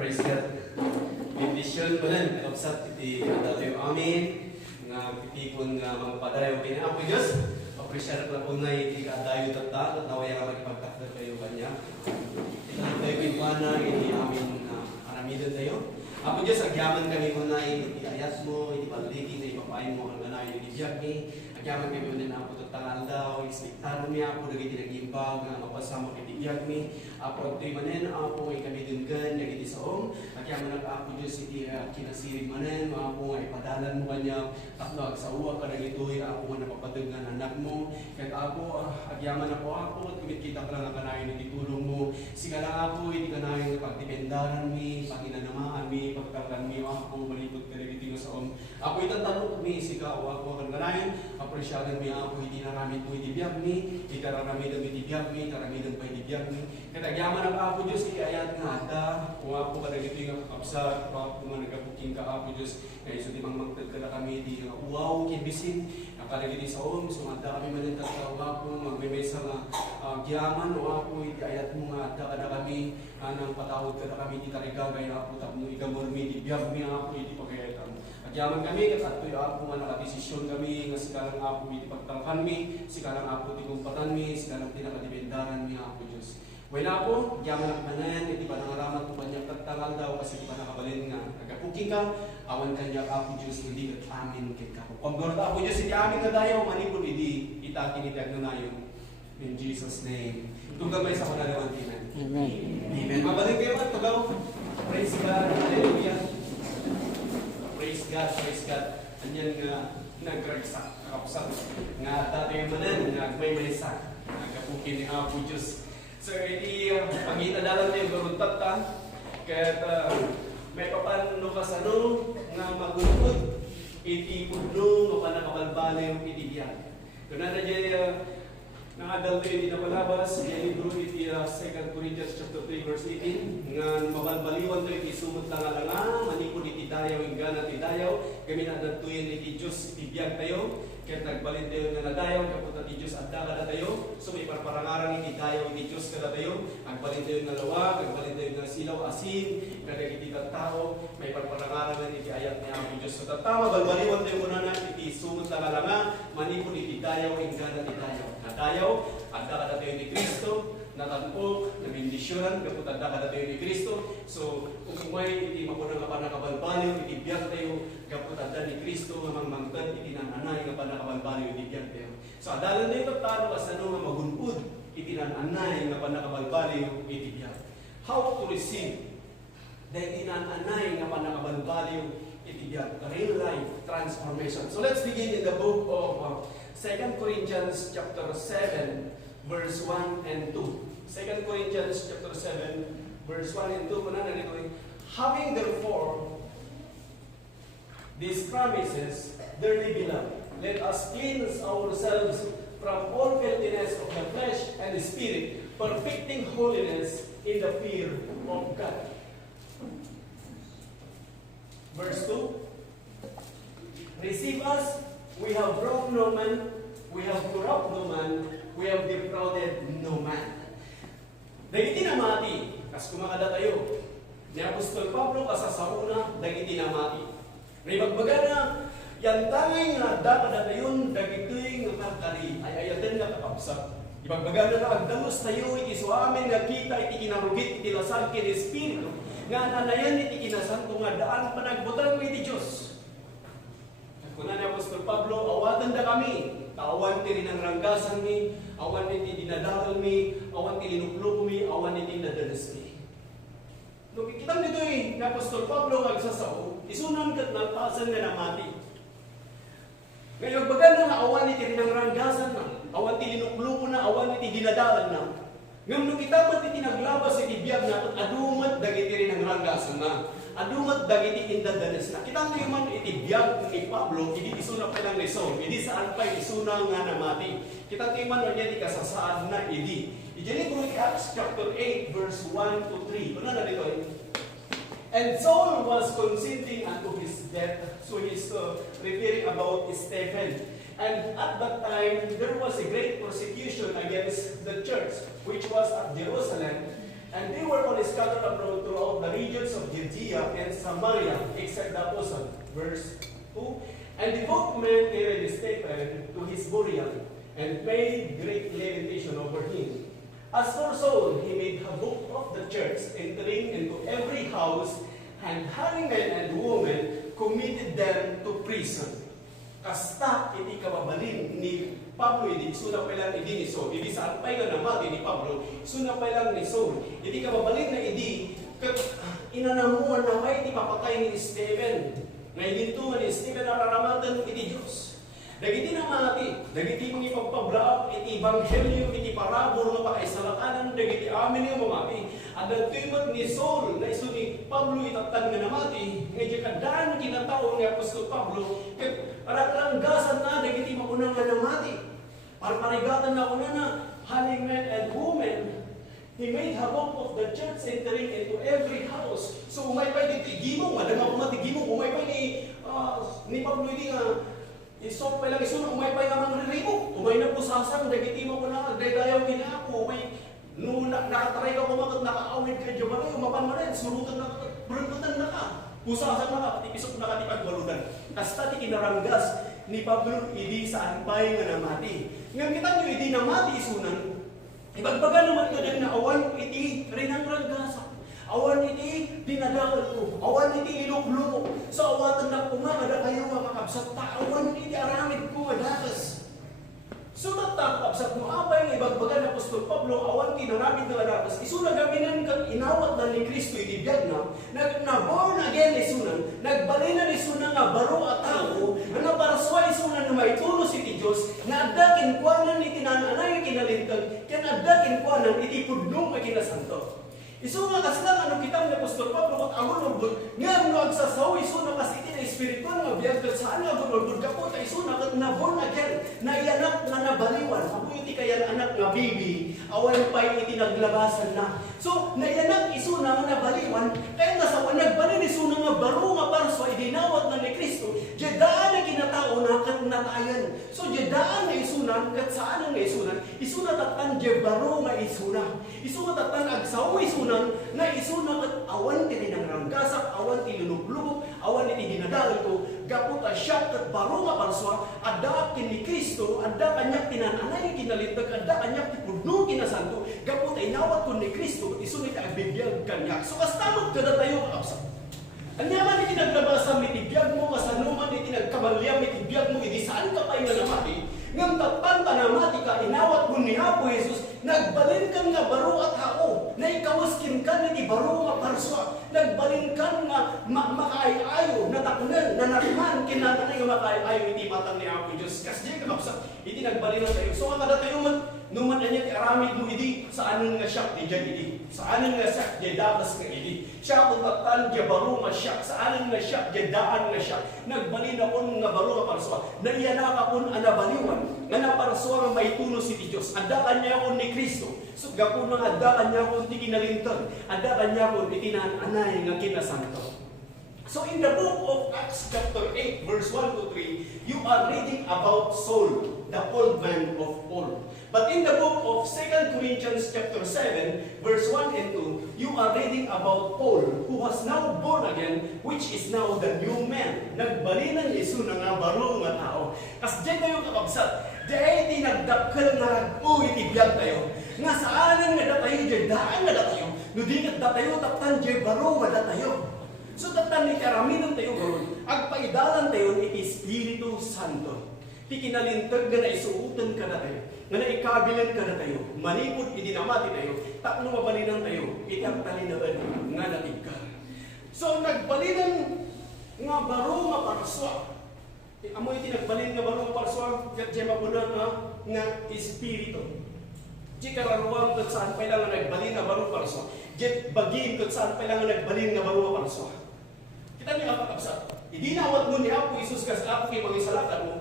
praise God. Bendisyon mo lang, kapsat iti dati yung amin, nga pitipon nga magpadayo kinapo Diyos. Apresyar ko na iti kadayo tata, at nawaya nga magpagkakda kayo kanya. Ito tayo kay Juana, iti amin aramidan tayo. Apo Diyos, agyaman kami muna iti ayat mo, iti paliki na ipapain mo ang ganayo iti biyag ni. Agyaman kami muna na apo tatangal daw, ispektaro niya, apo nagiti nag-imbag, nga mapasama iti biyag ni. Apo ito'y manen, apo ay kami dungan, nagiti saong. Agyaman apo Diyos, iti kinasirig manen, apo ay padalan mo kanya, takno agsawa ka na ito'y, apo nga napapatungan anak mo. Kahit apo, agyaman apo, at kumit kita ka lang ang kanayon iti tulong mo. Sige lang apo, iti kanayon pagtipendaran mi, paginanamaan mi, pagkakan mi, apo, malibot ka na iti saong. Apo itang tanong mi, sigaw, apo ang kanayon, apresyagan mi, apo, iti naramid mo iti biyag mi, iti naramid mo iti biyag mi, naramid pa iti biyag mi. Agyaman ang Apo Diyos, iayat nga ata, kung Apo ka na ito yung kakapsat, kung Apo nga nagabuking ka Apo Diyos, kaya iso di mang magtad ka na kami, di nga uwaw, kibisin, nakalagay sa om, sumanda kami manintat ka, Apo, magmemesa nga, gyaman, o Apo, iayat mo nga ata ka na kami, nang patawad ka na kami, di tarigagay, Apo, tapos igamor mi, di biyag mi, Apo, di pagkayatan. Agyaman kami, katatoy Apo nga nakadesisyon kami, nga sikalang Apo, di pagtangkan mi, sikalang Apo, di kumpatan mi, sikalang tinakadibendaran mi, Apo Diyos. Wala po, yaman ang manan, hindi ba nangaramat ko ba niya katangal daw kasi di ba nakabalin nga. Nagapuking ka, awan kanya Apo Diyos, hindi ka amin kay ka. Kung Apo Diyos, hindi amin na tayo, manipul, hindi itakinitag na tayo. In Jesus' name. Tunggal may sa kunalaman, amen. Amen. Amen. Mabalik kayo ba? Tugaw. Praise God. Hallelujah. Praise God. Praise God. Anyan nga, nag-ragsak. Kapsat. Nga dati yung manan, nagmay-maysak. Nagapukin ni Apo Diyos. So, iti pangitadalan tayo garuntat ta, kaya't may papano kasano nga magulpot, iti pudno, mapanakabalbala yung iti biyan. Kung na dyan, nangadal tayo iti napalabas, yan libro iti 2 Corinthians chapter 3 verse 18, nga mabalbaliwan tayo iti sumot lang alanga, manipod iti dayaw, inggan at dayaw, kami na natuyin iti Diyos, iti biyag tayo, kaya nagbalin tayo nga nadayaw, kapunta ti Diyos adda kada tayo, so may parparangarang iti dayaw iti Diyos kada tayo, agbalin tayo nga lawag, agbalin tayo nga silaw, asin, kada iti tao, may parparangarang iti ayat niya ang Diyos. So tatama, balbaliwan tayo muna na iti sumot lang alanga, manipod iti dayaw, inggan at dayaw. Nadayaw, adda kada tayo ni Kristo, natanpok, nabindisyonan, kapag adda kada tayo ni Kristo. So, kung may iti mapunang kapanakabalbaliw, iti biyag tayo, kapag adda ni Kristo, nga mangmangtad, iti nananay, kapanakabalbaliw, iti biyag tayo. So, adalan na ito, tano kasano nga magunpud, iti nananay, nga panakabalbaliw, iti biyag. How to receive the iti nananay, nga panakabalbaliw, iti biyag. Real life transformation. So, let's begin in the book of 2 Corinthians chapter 7, verse 1 and 2. 2 Corinthians chapter 7, verse 1 and 2. Kuna na dito, having therefore these promises, dearly beloved, let us cleanse ourselves from all filthiness of the flesh and the spirit, perfecting holiness in the fear of God. Verse 2. Receive us, we have wronged no man, we have corrupt no man, we have defrauded no man. Dagiti namati, kas kumakada tayo. Ni Apostol Pablo kasasauna, dagiti namati. Ribagbaga na, yan tangay nga dapat tayon, dagiti nga kakari, ay ayaten nga kakapsa. Ibagbaga na agdamos tayo, iti suamin nga kita, iti kinarugit, iti lasag, iti espiritu. Nga nanayan, iti kinasanto nga daan panagbutang iti Diyos. Kuna ni Apostol Pablo, awatan da kami. Awan ti rin ang ranggasan mi, awan ti dinadal mi, awan ti linukluko mi, awan ti nadalas mi. No, kitang dito ni Apostol Pablo agsasaw, isunan kat nagpasan nga namati. Ngayon, baga na awan ti rin ang ranggasan na, awan ti linukluko na, awan ti dinadal na. Ngayon, no kita ba ti tinaglabas iti biyag na, adumat dagiti rin ang ranggasan na. Adumat dagiti indadanes na. Kitang tayo man iti biyag ni Pablo, hindi isuna pa lang lesson, hindi saan pa isuna nga namati. Kitang tayo man niya di kasasaan na idi. Ijali ko ni Acts chapter 8 verse 1 to 3. Ano na dito eh? And Saul was consenting unto his death, so he's referring about Stephen. And at that time, there was a great persecution against the church, which was at Jerusalem. And they were on scattered abroad throughout the regions of Judea and Samaria, except the apostle. Verse 2. And devout men carried Stephen to his burial, and made great lamentation over him. As for Saul, he made havoc of the church, entering into every house, and having men and women, committed them to prison. Kasta iti kababalin ni Pablo, iti suna pa lang iti ni Saul. Iti saan pa yung namati ni Pablo, suna pa lang ni Saul. Iti kababalin na iti, inanamuan na may iti papatay ni Stephen. Ngayon ito ni Stephen nararamatan iti Diyos. Dagiti namati, dagiti mga ipagpablaak, iti Ebanghelyo, iti parabor nga pakaisalakanan, dagiti amin yung mamati. At nagtimat ni Saul, na iso ni Pablo itatan nga namati, ngayon kadaan kinataon ni Apostol Pablo, arak-langgasan na, dagiti maunang nga namati. Parparigatan na una na, having men and women, he made havoc of the church, entering into every house. So umaypay dito, igimong, madama umatigimong, umaypay ni Pablo hindi nga, isok pa lang iso na umaypay nga mga ririmo. Umay na pusasan, dagiti mo ko na, daydayaw kinako, umay, nung nakataray ka kumagat, nakaawid ka dyan, bagay, umapan mo rin, surutan na ka, beruntutan na ka. Pusasan na ka, pati pisok na ka, tipagwalutan. Kasta ti kinaranggas ni Pablo, idi saan pa'y nga namati. Ngayon kita nyo, idi namati isunan, ibagbaga naman ka dyan na awan, iti rinang ranggasa. Awan iti dinadakal ko, awan iti iluklo ko. Sa awatan na kumagada kayo mga kabsat, awan iti aramid ko madakas. So tatakabsat mo, abay ng ibagbaga na Apostol Pablo, awan iti naramid na madakas. Isunag gaminan kang inawat na ni Kristo iti biyag na born again isunan, nagbalinan isunan nga baro at tao, na paraswa isunan na maitulos iti Diyos, na adakin kwanan iti nananay kinalintag, kaya adakin kwanan iti pudnong ay kinasanto. Isu nga kasi lang ano kita ni Apostol Pablo at agon-agon nga no agsasaw isu na kasi iti na espiritual nga biyag saan nga agon-agon kapot isu na born again na ianak nga nabaliwan apo iti kayan anak nga baby awan pa iti naglabasan na so na ianak isu na nga nabaliwan kaya nga sa nagbalin isu na nga baro nga parso idinawat na ni Kristo jedaan na kinatao na kat natayan so jedaan na isunan kat saan nga isunan isu na tatan je baro nga isuna isu nga tatan agsaw isunan na isunan at awan tini ng ranggasak, awan tini lublubog, awan tini dinadal ko, gapot a siya at baro nga parswa, adda kini Kristo, adda kanyak tinananay kinalintag, adda kanyak tipudno kinasanto, gapot ay nawat ko ni Kristo, isunit ang bibiyag kanyak. So kastamot kada tayo kakapsat. Anyaman iti naglabasa mitibiyag mo, kasanuman iti nagkamalyam mitibiyag mo, iti saan ka pa yung namati, ngam tatanta namati ka, inawat mo ni Apo Jesus, nagbalin kan nga baro at hao, na ikawaskin kan iti baro nga parswa, nagbalin kan nga makaayayo, nataknan, nanakman, kinatanay nga makaayayo iti matang ni Apo Diyos. Kasi kakapsat, iti nagbalin na tayo. So kada tayo man, numan na niya ti aramid mo iti, saanan nga siya, di dyan iti. Saanan nga siya, di dakas nga iti. Siya kung tatan, di baro nga siya, saanan nga siya, di daan nga siya. Nagbalin na kun nga baro nga parswa, naiyanak akon anabaliwan, nga naparswa nga may tunos iti Diyos. Adda kanya akon ni Kristo. So gapon nga adda kanya akon ti kinalintag. Adda kanya akon iti anay nga kinasanto. So in the book of Acts chapter 8 verse 1 to 3, you are reading about Saul, the old man of Paul. But in the book of 2 Corinthians chapter 7 verse 1 and 2, you are reading about Paul, who has now born again, which is now the new man. Nagbalinan Yesu na nga baro nga tao. Kas dyan tayo kakabsat, dyan tinagdakkel nga iti biyag tayo. Nga saanan nga datayo, dyan daan nga datayo. No di nga datayo, taptan dyan baro nga datayo. So tatan ni karaminan tayo garon, agpaidalan tayo ni Espiritu Santo. Ti kinalintag nga naisuutan ka na tayo, nga naikabilan ka na tayo, manipod idinamati tayo, takno mabalinan tayo, itang talinaan nga natigka. So nagbalinan nga baro nga parswa. Amoy iti nagbalin nga baro nga parswa, kat dyan mapuna nga Espiritu. Di kararuang kat saan pa lang nga nagbalin nga baro parswa. Di bagin kat saan pa lang nga nagbalin nga baro nga parswa. Kita niya kapakabsat. Idinawat mo ni Apo Isus kas ako kay mangisalakan mo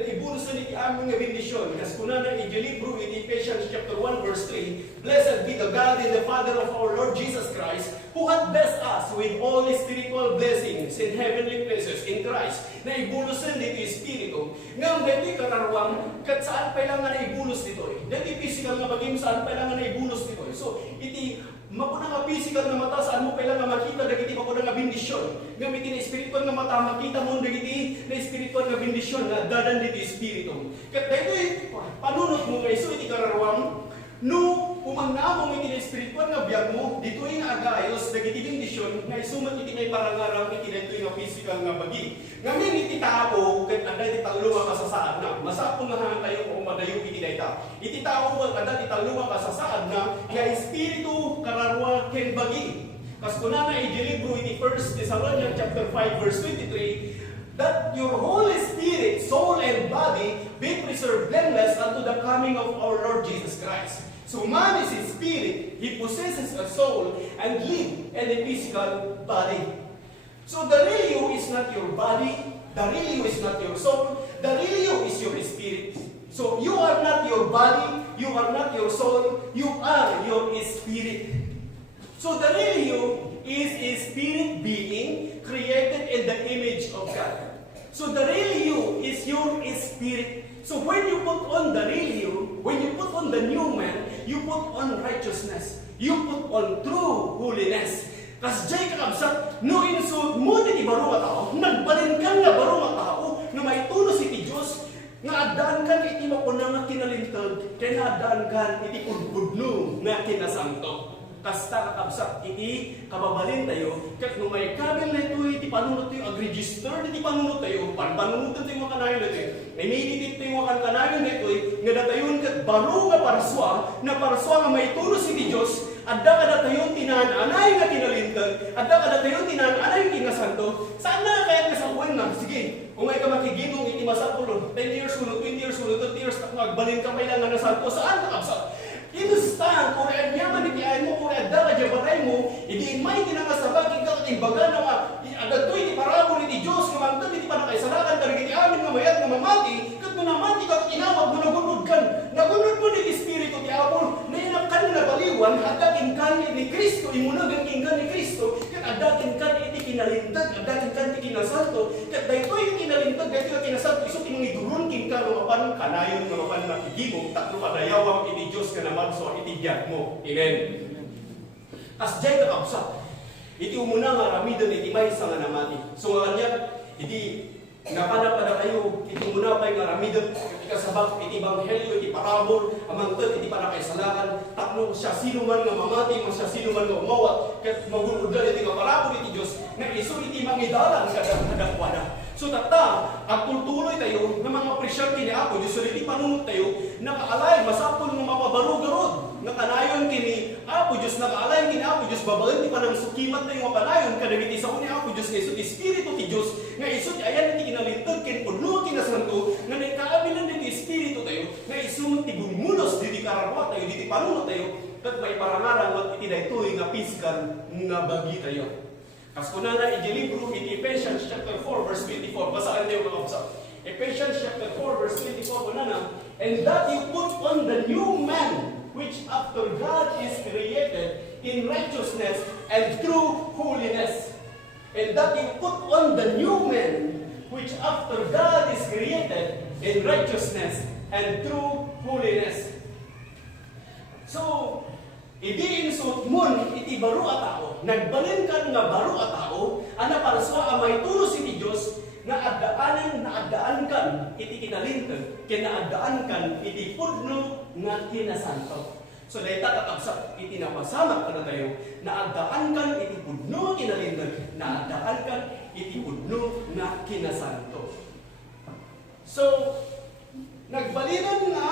na ibunos na ni aming nga bendisyon. Kas kuna na iti libro in Ephesians chapter 1 verse 3, Blessed be the God and the Father of our Lord Jesus Christ, who hath blessed us with all spiritual blessings in heavenly places in Christ, na ibulusan dito yung Espiritu. Ngayon, dito kararwang, kat saan pa lang nga na ibulos dito eh. Dito physical nga bagim, saan pa lang nga na ibulos dito eh. So, iti, mapuna nga physical na mata, saan mo pa lang nga makita, dagiti mapuna nga bindisyon. Ngayon, iti na spiritual nga mata, makita mo, dagiti na spiritual nga bindisyon, na dadan dito yung Espiritu. Kat dito eh, panunot mo nga iso, iti kararwang, no, umangna mo iti na spiritual nga biyag mo, dito yung agayos, dagiti bindisyon, na isumat iti may parangarang iti na ito yung physical nga bagi. Ngayon iti tao, kat anda iti talo nga kasasaad na, masapong nga hanggang tayo kung madayo iti na ita. Iti tao, anda iti talo nga kasasaad na, nga espiritu kararwa ken bagi. Kas kuna na i-libro iti 1 Thessalonians chapter 5 verse 23, that your whole spirit, soul, and body be preserved blameless unto the coming of our Lord Jesus Christ. So man is his spirit, he possesses a soul, and live in a physical body. So the real you is not your body, the real you is not your soul, the real you is your spirit. So you are not your body, you are not your soul, you are your spirit. So the real you is a spirit being created in the image of God. So the real you is your spirit. So when you put on the real you, when you put on the new man, you put on righteousness. You put on true holiness. Kas jay kakabsat, no insult mo di baro nga tao, nagbalin ka nga baro nga tao, na may tulos iti Diyos, nga adaan ka iti mapuna nga kinalintag, kaya adaan ka iti pudpudno nga kinasanto. Kasta kakabsat iti kababalin tayo, kat no may kabel na ito, iti panunod tayo, ag-register iti panunod tayo, panunod tayo mga kanayon na tayo, may meditate tayo mga kanayon na ito, nga datayon kat baro nga paraswa, na paraswa nga may tulos iti Diyos, adda ka datayon tinananay nga kinalintag, adda ka datayon tinananay nga kinasanto, saan na kaya nga sa uwan na? Sige, kung may ka makigintong iti masapulo, 10 years ulo, 20 years ulo, 30 years, magbalin ka may lang nga nasanto, saan kakabsat? Inustan, kung ay yaman itiayin mo, kung ay adda ka jabatay mo, hindi may tinangasabagin ka imbaga na nga, agad ito iti parabol iti Diyos, kamantag iti panakaisalakan, karag iti amin nga mayat nga mamati, kat mo namati ka, inawag mo, nagunod kan, nagunod mo iti Espiritu ti Apol, na inakan na baliwan, adakin kan ni Kristo, imunagan king kan ni Kristo, kat adakin kan iti kinalintag, adakin kan iti kinasalto, kat dahito yung kinalintag, dahito yung kinasalto, iso tinong idurun king ka, mapan kanayon, mapan nakigibong, tatlo kadayawang iti Diyos ka naman, so iti biyak mo. Amen. As jay kakabsat, iti umuna nga ramidon iti may sa nga namati. So nga kanya, iti napada kayo, iti umuna pa yung ramidon, iti kasabak, iti banghelyo, iti parabol, amangtod, iti panakaisalakan, takno siya sino man nga mamati, siya sino man nga umawat, kat maguludal iti nga parabol iti Diyos, na iso iti mangidalan kadang-kadang. So tata, at tuloy tayo ng mga presyar kini ako, Diyos ulit ipanunod tayo, nakaalay, masapon ng mapabarog-garod, nakanayon kini ako, Diyos nakaalay kini ako, Diyos babalan, di pa nang sukimat tayo mga kanayon, kadagiti sa kuni ako, Diyos nga iso, Espiritu ti Diyos, nga iso, ayan iti kinalintag, kinipudlo, kinasanto, nga naikaabilan diti Espiritu tayo, nga iso, tibumulos, diti kararwa tayo, diti panunod tayo, kat may parangarang, at iti na ito, nga physical, nga bagi tayo. As kuna na i-libro in Ephesians chapter 4 verse 24, basaan niyo mga kapsa. Ephesians chapter 4 verse 24 kuna na, and that you put on the new man, which after God is created in righteousness and true holiness. And that you put on the new man, which after God is created in righteousness and true holiness. So, iti insult mon iti baro a tao, nagbalin kan nga baro a tao, ana para sa amay tulos iti Dios nga naadaan kan iti kinalintag, kinaadaan kan iti pudno nga kinasanto. So dayta kakabsat iti napasama kana tayo, naadaan kan iti pudno kinalintag, naadaan kan iti pudno nga kinasanto. So nagbalinan nga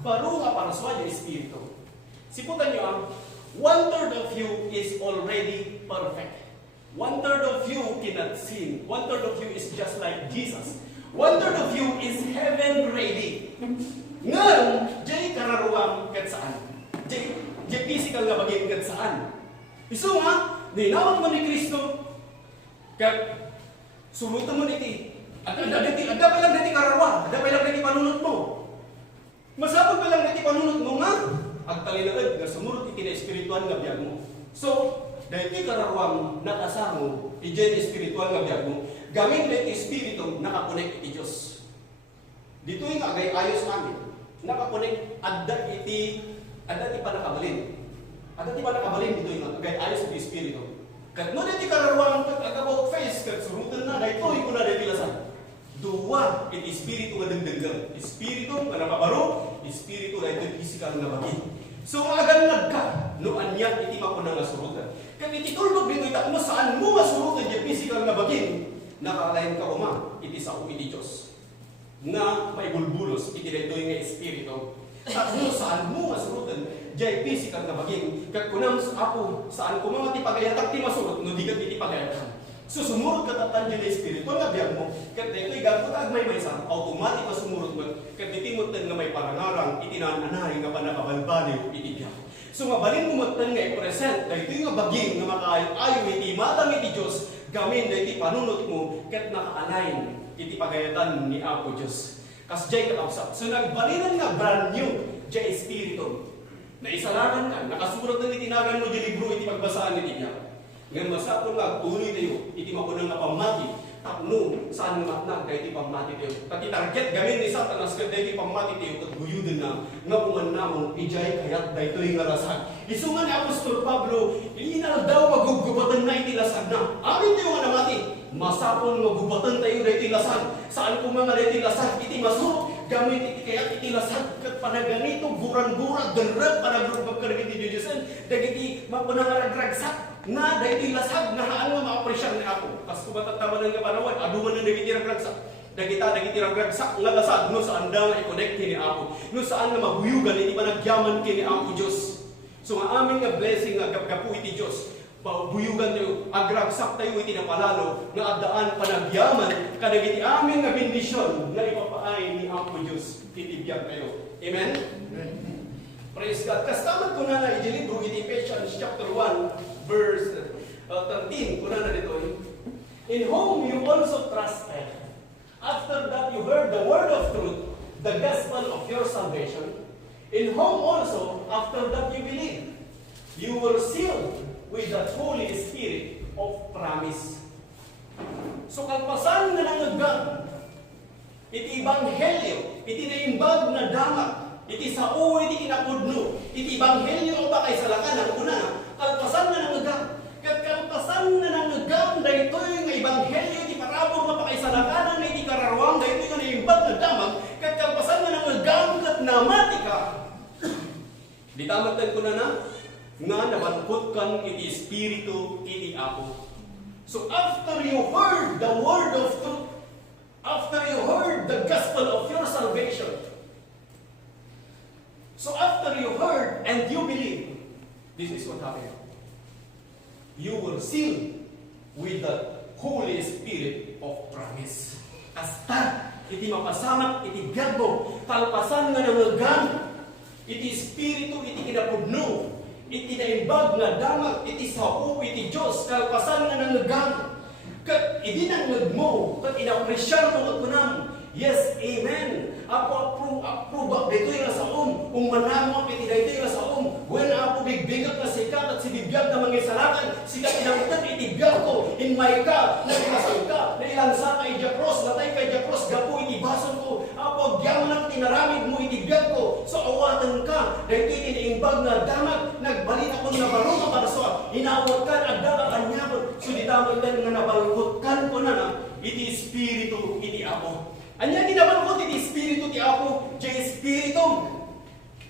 baro nga para sa Espiritu. Siputan nyo 1/3 of you is already perfect. 1/3 of you cannot sin. 1/3 of you is just like Jesus. 1/3 of you is heaven ready. Ngayon, jay kararuang kat saan? Jay physical nga bagay kat saan? Iso nga, ninawag mo ni Kristo, kat sulutan mo niti. Ada pa lang niti kararuang, ada pa lang niti panunod mo. Masabot pa lang niti panunod mo nga, ang talinaad nga sumurot iti na espiritual nga biyag mo. So, dahil ti kararuang nakasamo, iti espiritual nga biyag mo, gamin na iti espiritu nakakonek iti Diyos. Dito yung agay ayos amin, nakakonek adda iti panakabalin. Adda ti panakabalin dito yung agay ayos iti espiritu. Kat no iti kararuang at about face, kat surutan na, dahil ito yung kuna dahil tilasan. Dua, iti espiritu nga dengdenggang. Espiritu nga nakabaro, espiritu na ito physical nga bagay. So agad ka, no anya iti makunang nga surutan. Kaya iti tulog dito itak mo saan mo masurutan yung physical nga bagay, nakalain ka uma, iti sao iti Diyos. Na may bulbulos, iti dito yung espiritu. At no saan mo masurutan, yung physical nga bagay. Kaya kunang ako, saan ko mga tipagayatak ti masurot, no digat iti pagayatak. So sumurot ka tatan dyan na espiritu nga biyag mo, kat dito igagot ag may maysa, automatic ka sumurot mo, kat ditimot nga may parangarang, itinananay nga panakabalbaliw iti biyag. So mabalin mo matan nga i-present, dito nga baging nga makaayo iti matang iti Diyos, gamin na iti panunot mo, kat nakaalign iti pagayatan ni Apo Diyos. Kas jay kakapsat. So nagbalinan nga brand new, jay espiritu. Naisalaran ka, nakasurat na itinagan mo dyan libro iti pagbasaan iti biyag. Ngayon masapon nga, tuloy tayo, iti makunang nga pamati, tapno, saan nga matnag, kaya iti pamati tayo. Pati target, gamin ni Satanas, kaya iti pamati tayo, kat guyudin na, nga uman namong, ijay kayat, dahito yung narasag. Isungan ni Apostol Pablo, inal daw magugubatan na iti lasag na. Amin tayo nga namati, masapon magugubatan tayo dahito yung lasag. Saan kung mga dahito yung lasag, iti masuro, gamit iti kayat iti lasag, kat panaganito, gurang-gura, ganrap, panagrubab ka na iti Diyosan, dagiti mapunangarag-ragsak, na dahil lasag na haan nga ma-appreciate ni ako. Kas kumatatawa ng nga panawan, aduman ng dagiti ragragsak. Dagiti ragragsak nga lasag, no saan da nga i-connect ni ako. No saan nga maguyugan, hindi pa nagyaman kini ako Diyos. So nga aming nga blessing nga gapgapu iti Diyos. Buyugan tayo, agragsak tayo iti na palalo, nga adaan panagyaman, kadagiti aming nga bendisyon, na ipapaay ni ako Diyos. Titibiyag tayo. Amen? Praise God. Kastamat ko na iti libro, iti Ephesians chapter 1, verse 13, kuna na dito. In whom you also trusted, after that you heard the word of truth, the gospel of your salvation, in whom also, after that you believed, you were sealed with the Holy Spirit of promise. So kalpasan na nangagang, iti ebanghelyo, iti naimbag na damat, iti sao, iti kinapudno, iti ebanghelyo o ba kay salakanan, una, kalpasan na nangagang. Kat kalpasan na nangagang, dahito yung ebanghelyo, iti parabor na pakaisalakanan, na iti kararawang, dahito yung naimbag na damag, kat kalpasan na nangagang, kat namati ka. Di tamatan ko na nga nabalpot kan iti espiritu, iti ako. So after you heard the word of truth, after you heard the gospel of your salvation, so after you heard and you believe, this is what happened. You were sealed with the Holy Spirit of promise. Hasta, iti mapasamak, iti biyag mo, talpasan nga nangagang, iti espiritu, iti kinapudno, iti naimbag nga damag, iti sao, iti Diyos, talpasan nga nangagang, kat idinangag mo, kat inapresyar mo at kunam, yes, amen. Apo approve dito yung saom. Kung manamo piti dito yung saom. When ako bigbigat na sikat at sibibiyag na mangisalakan, sikat inangtan itibiyag ko. In my ka, nagkasal ka, na ilansa ka ijakros, natay ka ijakros, gapo itibason ko. Apo agyaman at tinaramid mo itibiyag ko. So awatan ka, dito iniimbag na damag, nagbalit ako na barong para sa inawat ka, agdaka kanyapon. So ditamag ka nga nabalgot kan ko na iti espiritu, iti ako. Anya ginabalkot iti espiritu ti Apo, ti espiritu.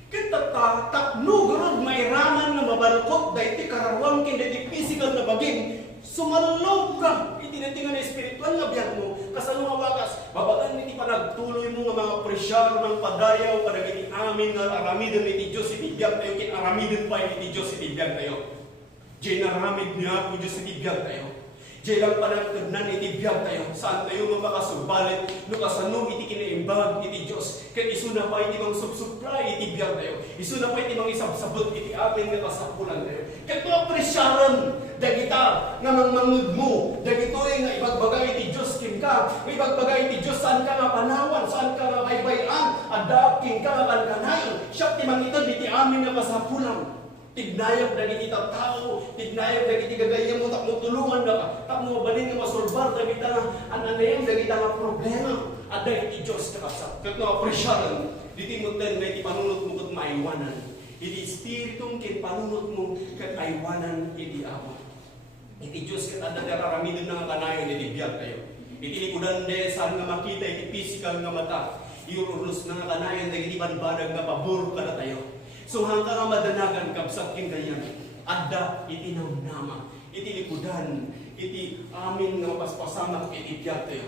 Kita takno garod may raman na mabalkot dayti karawang ken dayti physical na baging sumalog ka iti natingan na espiritual nga biyag mo kasano nga wakas babagan iti panagtuloy mo nga mga presyar ng padayaw kadagiti amin nga aramiden iti Dios iti biyag tayo ken aramiden pa iti Dios iti biyag tayo. Jay naramid niya ako Dios iti biyag tayo. Diyan lang panagtagnan iti biyag tayo. Saan tayo makasubalit? No kasanong iti kinaimbag iti Diyos. Kat iso na pa iti mang subsupply iti biyag tayo. Iso na pa iti mang isabsabot iti amin nga kasapulan tayo. Kat mga presyaran, dagita nga mangmangud mo. Dagito nga ibagbagay iti Diyos. Kim ka, may pagbagay ti Diyos, saan ka nga panawan, saan ka nga baybayan, adapting ka nga kanayon, siya ti mangitan, di ti amin nga masapulang. Tignayag na giti tao, tignayag na giti gagayang mo, tak mo tulungan na, tak mo mabalin nga masolbar, na kita nga, ananayang na kita nga problema, aday ti Diyos na kapsa. Kat nga presyaran, di mo ten, na iti panunot mo kat maiwanan. Iti Spiritong kin panunot mo kat maiwanan iti Ama. Iti Diyos kat adda kararamidan na nga kanayon, iti biyag kayo. Iti likudan de, saan nga makita, iti physical nga mata, iurus na nga kanayon, iti banbadag nga pabor ka na tayo. So hanggang nga madanagan kapsat kin ganyan, adda iti namnama, iti likudan, iti amin nga paspasamak iti biyag tayo.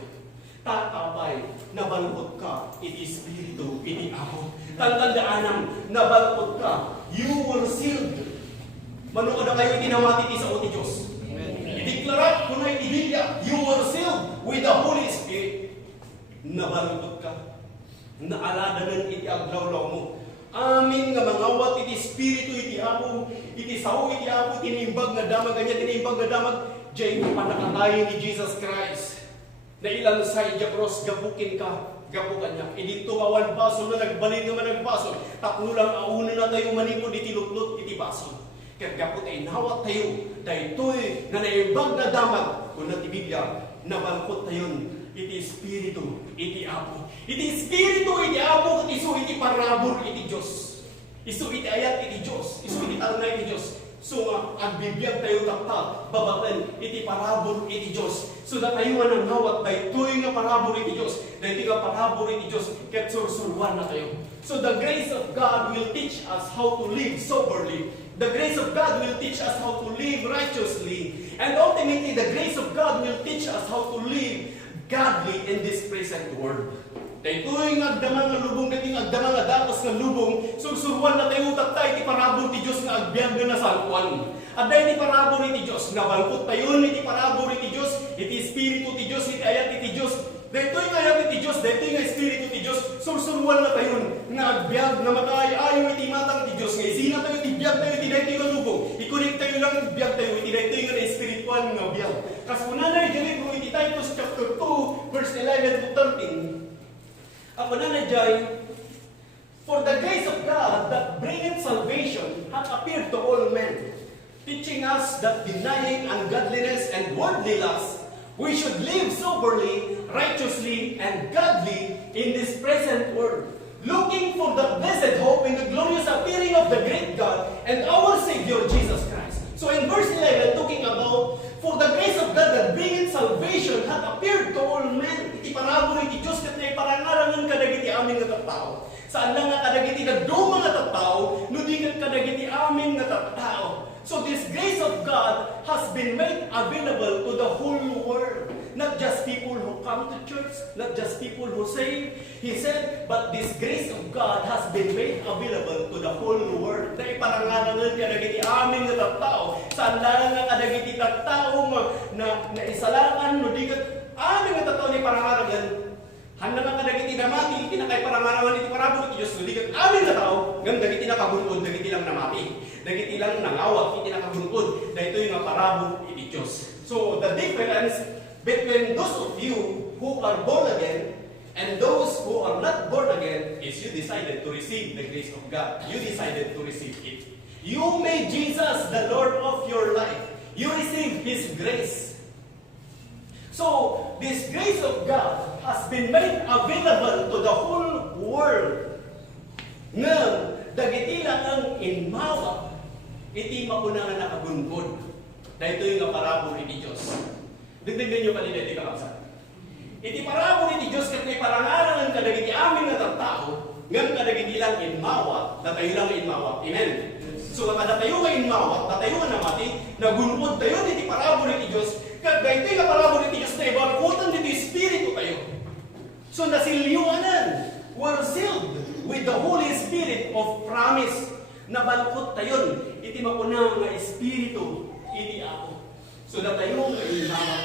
Tatapay, nabalkot ka, iti Espiritu, iti Amo. Tantandaanam, nabalkot ka, you were sealed. Manood na kayo itinamati ti sa o ti Diyos. Ideklara kung na iti Biblia, you were sealed with the Holy Spirit. Nabalkot ka, naaladanan iti aglawlaw mo. Amin nga mangawat iti Espiritu, iti Amo, iti sao, iti Amo, tinimbag nga damag, ganyan tinimbag nga damag, diyay mo panakatayin ni Jesus Christ. Na ilang sa iya cross, gabukin ka, gabukan niya. Idito kawan baso na nagbalin nga managbaso. Takno lang auna na tayo manipod, iti lutlot, iti baso. Kaya gapot ay nawat tayo, dahitoy na naimbag na damag. Kung na ti Biblia, nabalkot tayo, iti Espiritu, iti Apo. Iti Espiritu, iti Apo, isu iti parabor, iti Diyos. Isu iti ayat, iti Diyos. Isu iti tarunay, iti Diyos. So ang bibiyag tayo takta, babatan, iti parabor, iti Diyos. So na tayo nga nang hawat, dahitoy nga parabor, iti Diyos. Dahitoy nga parabor, iti Diyos. Ket sursurwan na tayo. So the grace of God will teach us how to live soberly. The grace of God will teach us how to live righteously. And ultimately, the grace of God will teach us how to live godly in this present world. Dahitoy nga agdaman nga lubong, dating agdaman nga dapas nga lubong, sursurwan na tayo taktay, iti parabor ti Diyos nga agbyag na salkuan. At dahil iti parabor iti Diyos, nga balkot tayo, iti parabor iti Diyos, iti Espiritu ti Diyos, iti ayat iti Diyos. Dahitoy nga ayat iti Diyos, dahitoy nga Espiritu ti Diyos, sursurwan na tayo, nga agbyag, na makaay-ayo iti matang ti Diyos, nga isina tayo, iti biyag tayo, iti dahitoy nga lubong. Ikunik tayo lang, iti biyag tayo, iti dahitoy nga na espiritual nga biyag. Kasuna na iti libro, iti Titus chapter 2, verse 11 to 13. Ako na nadjay, for the grace of God that bringeth salvation hath appeared to all men, teaching us that denying ungodliness and worldly lust, we should live soberly, righteously, and godly in this present world, looking for the blessed hope in the glorious appearing of the great God and our Savior Jesus Christ. So in verse 11, talking about, for the grace of God that bringeth salvation hath appeared to all men. Iti parabor iti Diyos ket na iparangarangan kadagiti amin nga tattao. Saan lang nga kadagiti nagduma nga tattao, no di ket kadagiti amin nga tattao. So this grace of God has been made available to the whole world. Not just people who come to church, not just people who say. He said, but this grace of God has been made available to the whole world. Na iparangarangan kadagiti amin nga tattao. Saan lang nga kadagiti tattao na isalangan, no di ket amin nga tattao ni parangarangan. Handa nga kadagiti namati, tinakay parangarangan iti parabor iti Diyos, no di ket amin nga tao, ngam dagiti nakabunod, dagiti lang namati. Dagiti lang nangawat, iti nakabunod, dahito yung parabor iti Diyos. So the difference between those of you who are born again and those who are not born again is you decided to receive the grace of God. You decided to receive it. You made Jesus the Lord of your life. You received His grace. So, this grace of God has been made available to the whole world. Nga, dagiti lang ang inmawa, iti makuna nga nakabungkod. Dahito yung parabor iti Diyos. Dagdagan nyo kanina, iti kakabsa. Iti parabor iti Diyos, kat may parangarangan kadagiti amin nga tattao, ngam kadagiti lang inmawa, datayo lang inmawa. Amen? So, kadatayo nga inmawa, datayo nga namati, nagunod tayo iti parabor iti Diyos, kat dahito yung parabor iti Diyos na ibalkutan dito Espiritu tayo. So, nasilyuanan, we're sealed with the Holy Spirit of promise. Nabalkot tayo, iti makuna nga Espiritu, iti ako. So, datayo nga inmawa,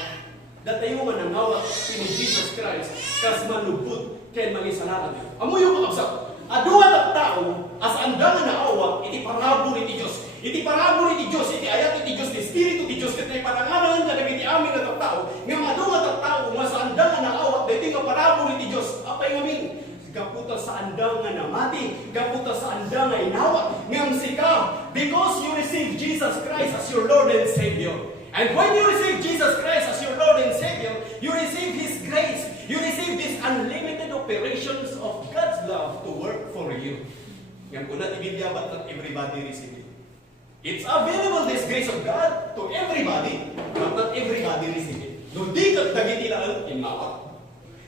datayo nga nangawat ini Jesus Christ, kas manubot kaya mangisalanan. Amo yung kakabsak. Aduwa na tao, as andangan na awa, iti parabor iti Diyos. Iti parabor iti Diyos, iti ayat iti Diyos, iti Espiritu iti Diyos, iti parangarangan ka nagiti amin na tao. Ngam aduwa na tao, mas andangan na namati, gaputa sa anda nga inawa, ngam sika, because you receive Jesus Christ as your Lord and Savior. And when you receive Jesus Christ as your Lord and Savior, you receive His grace. You receive these unlimited operations of God's love to work for you. Yan po na Biblia, but not everybody receive it. It's available, this grace of God, to everybody, but not everybody receive it. No, di ka dagitilaan inmawat.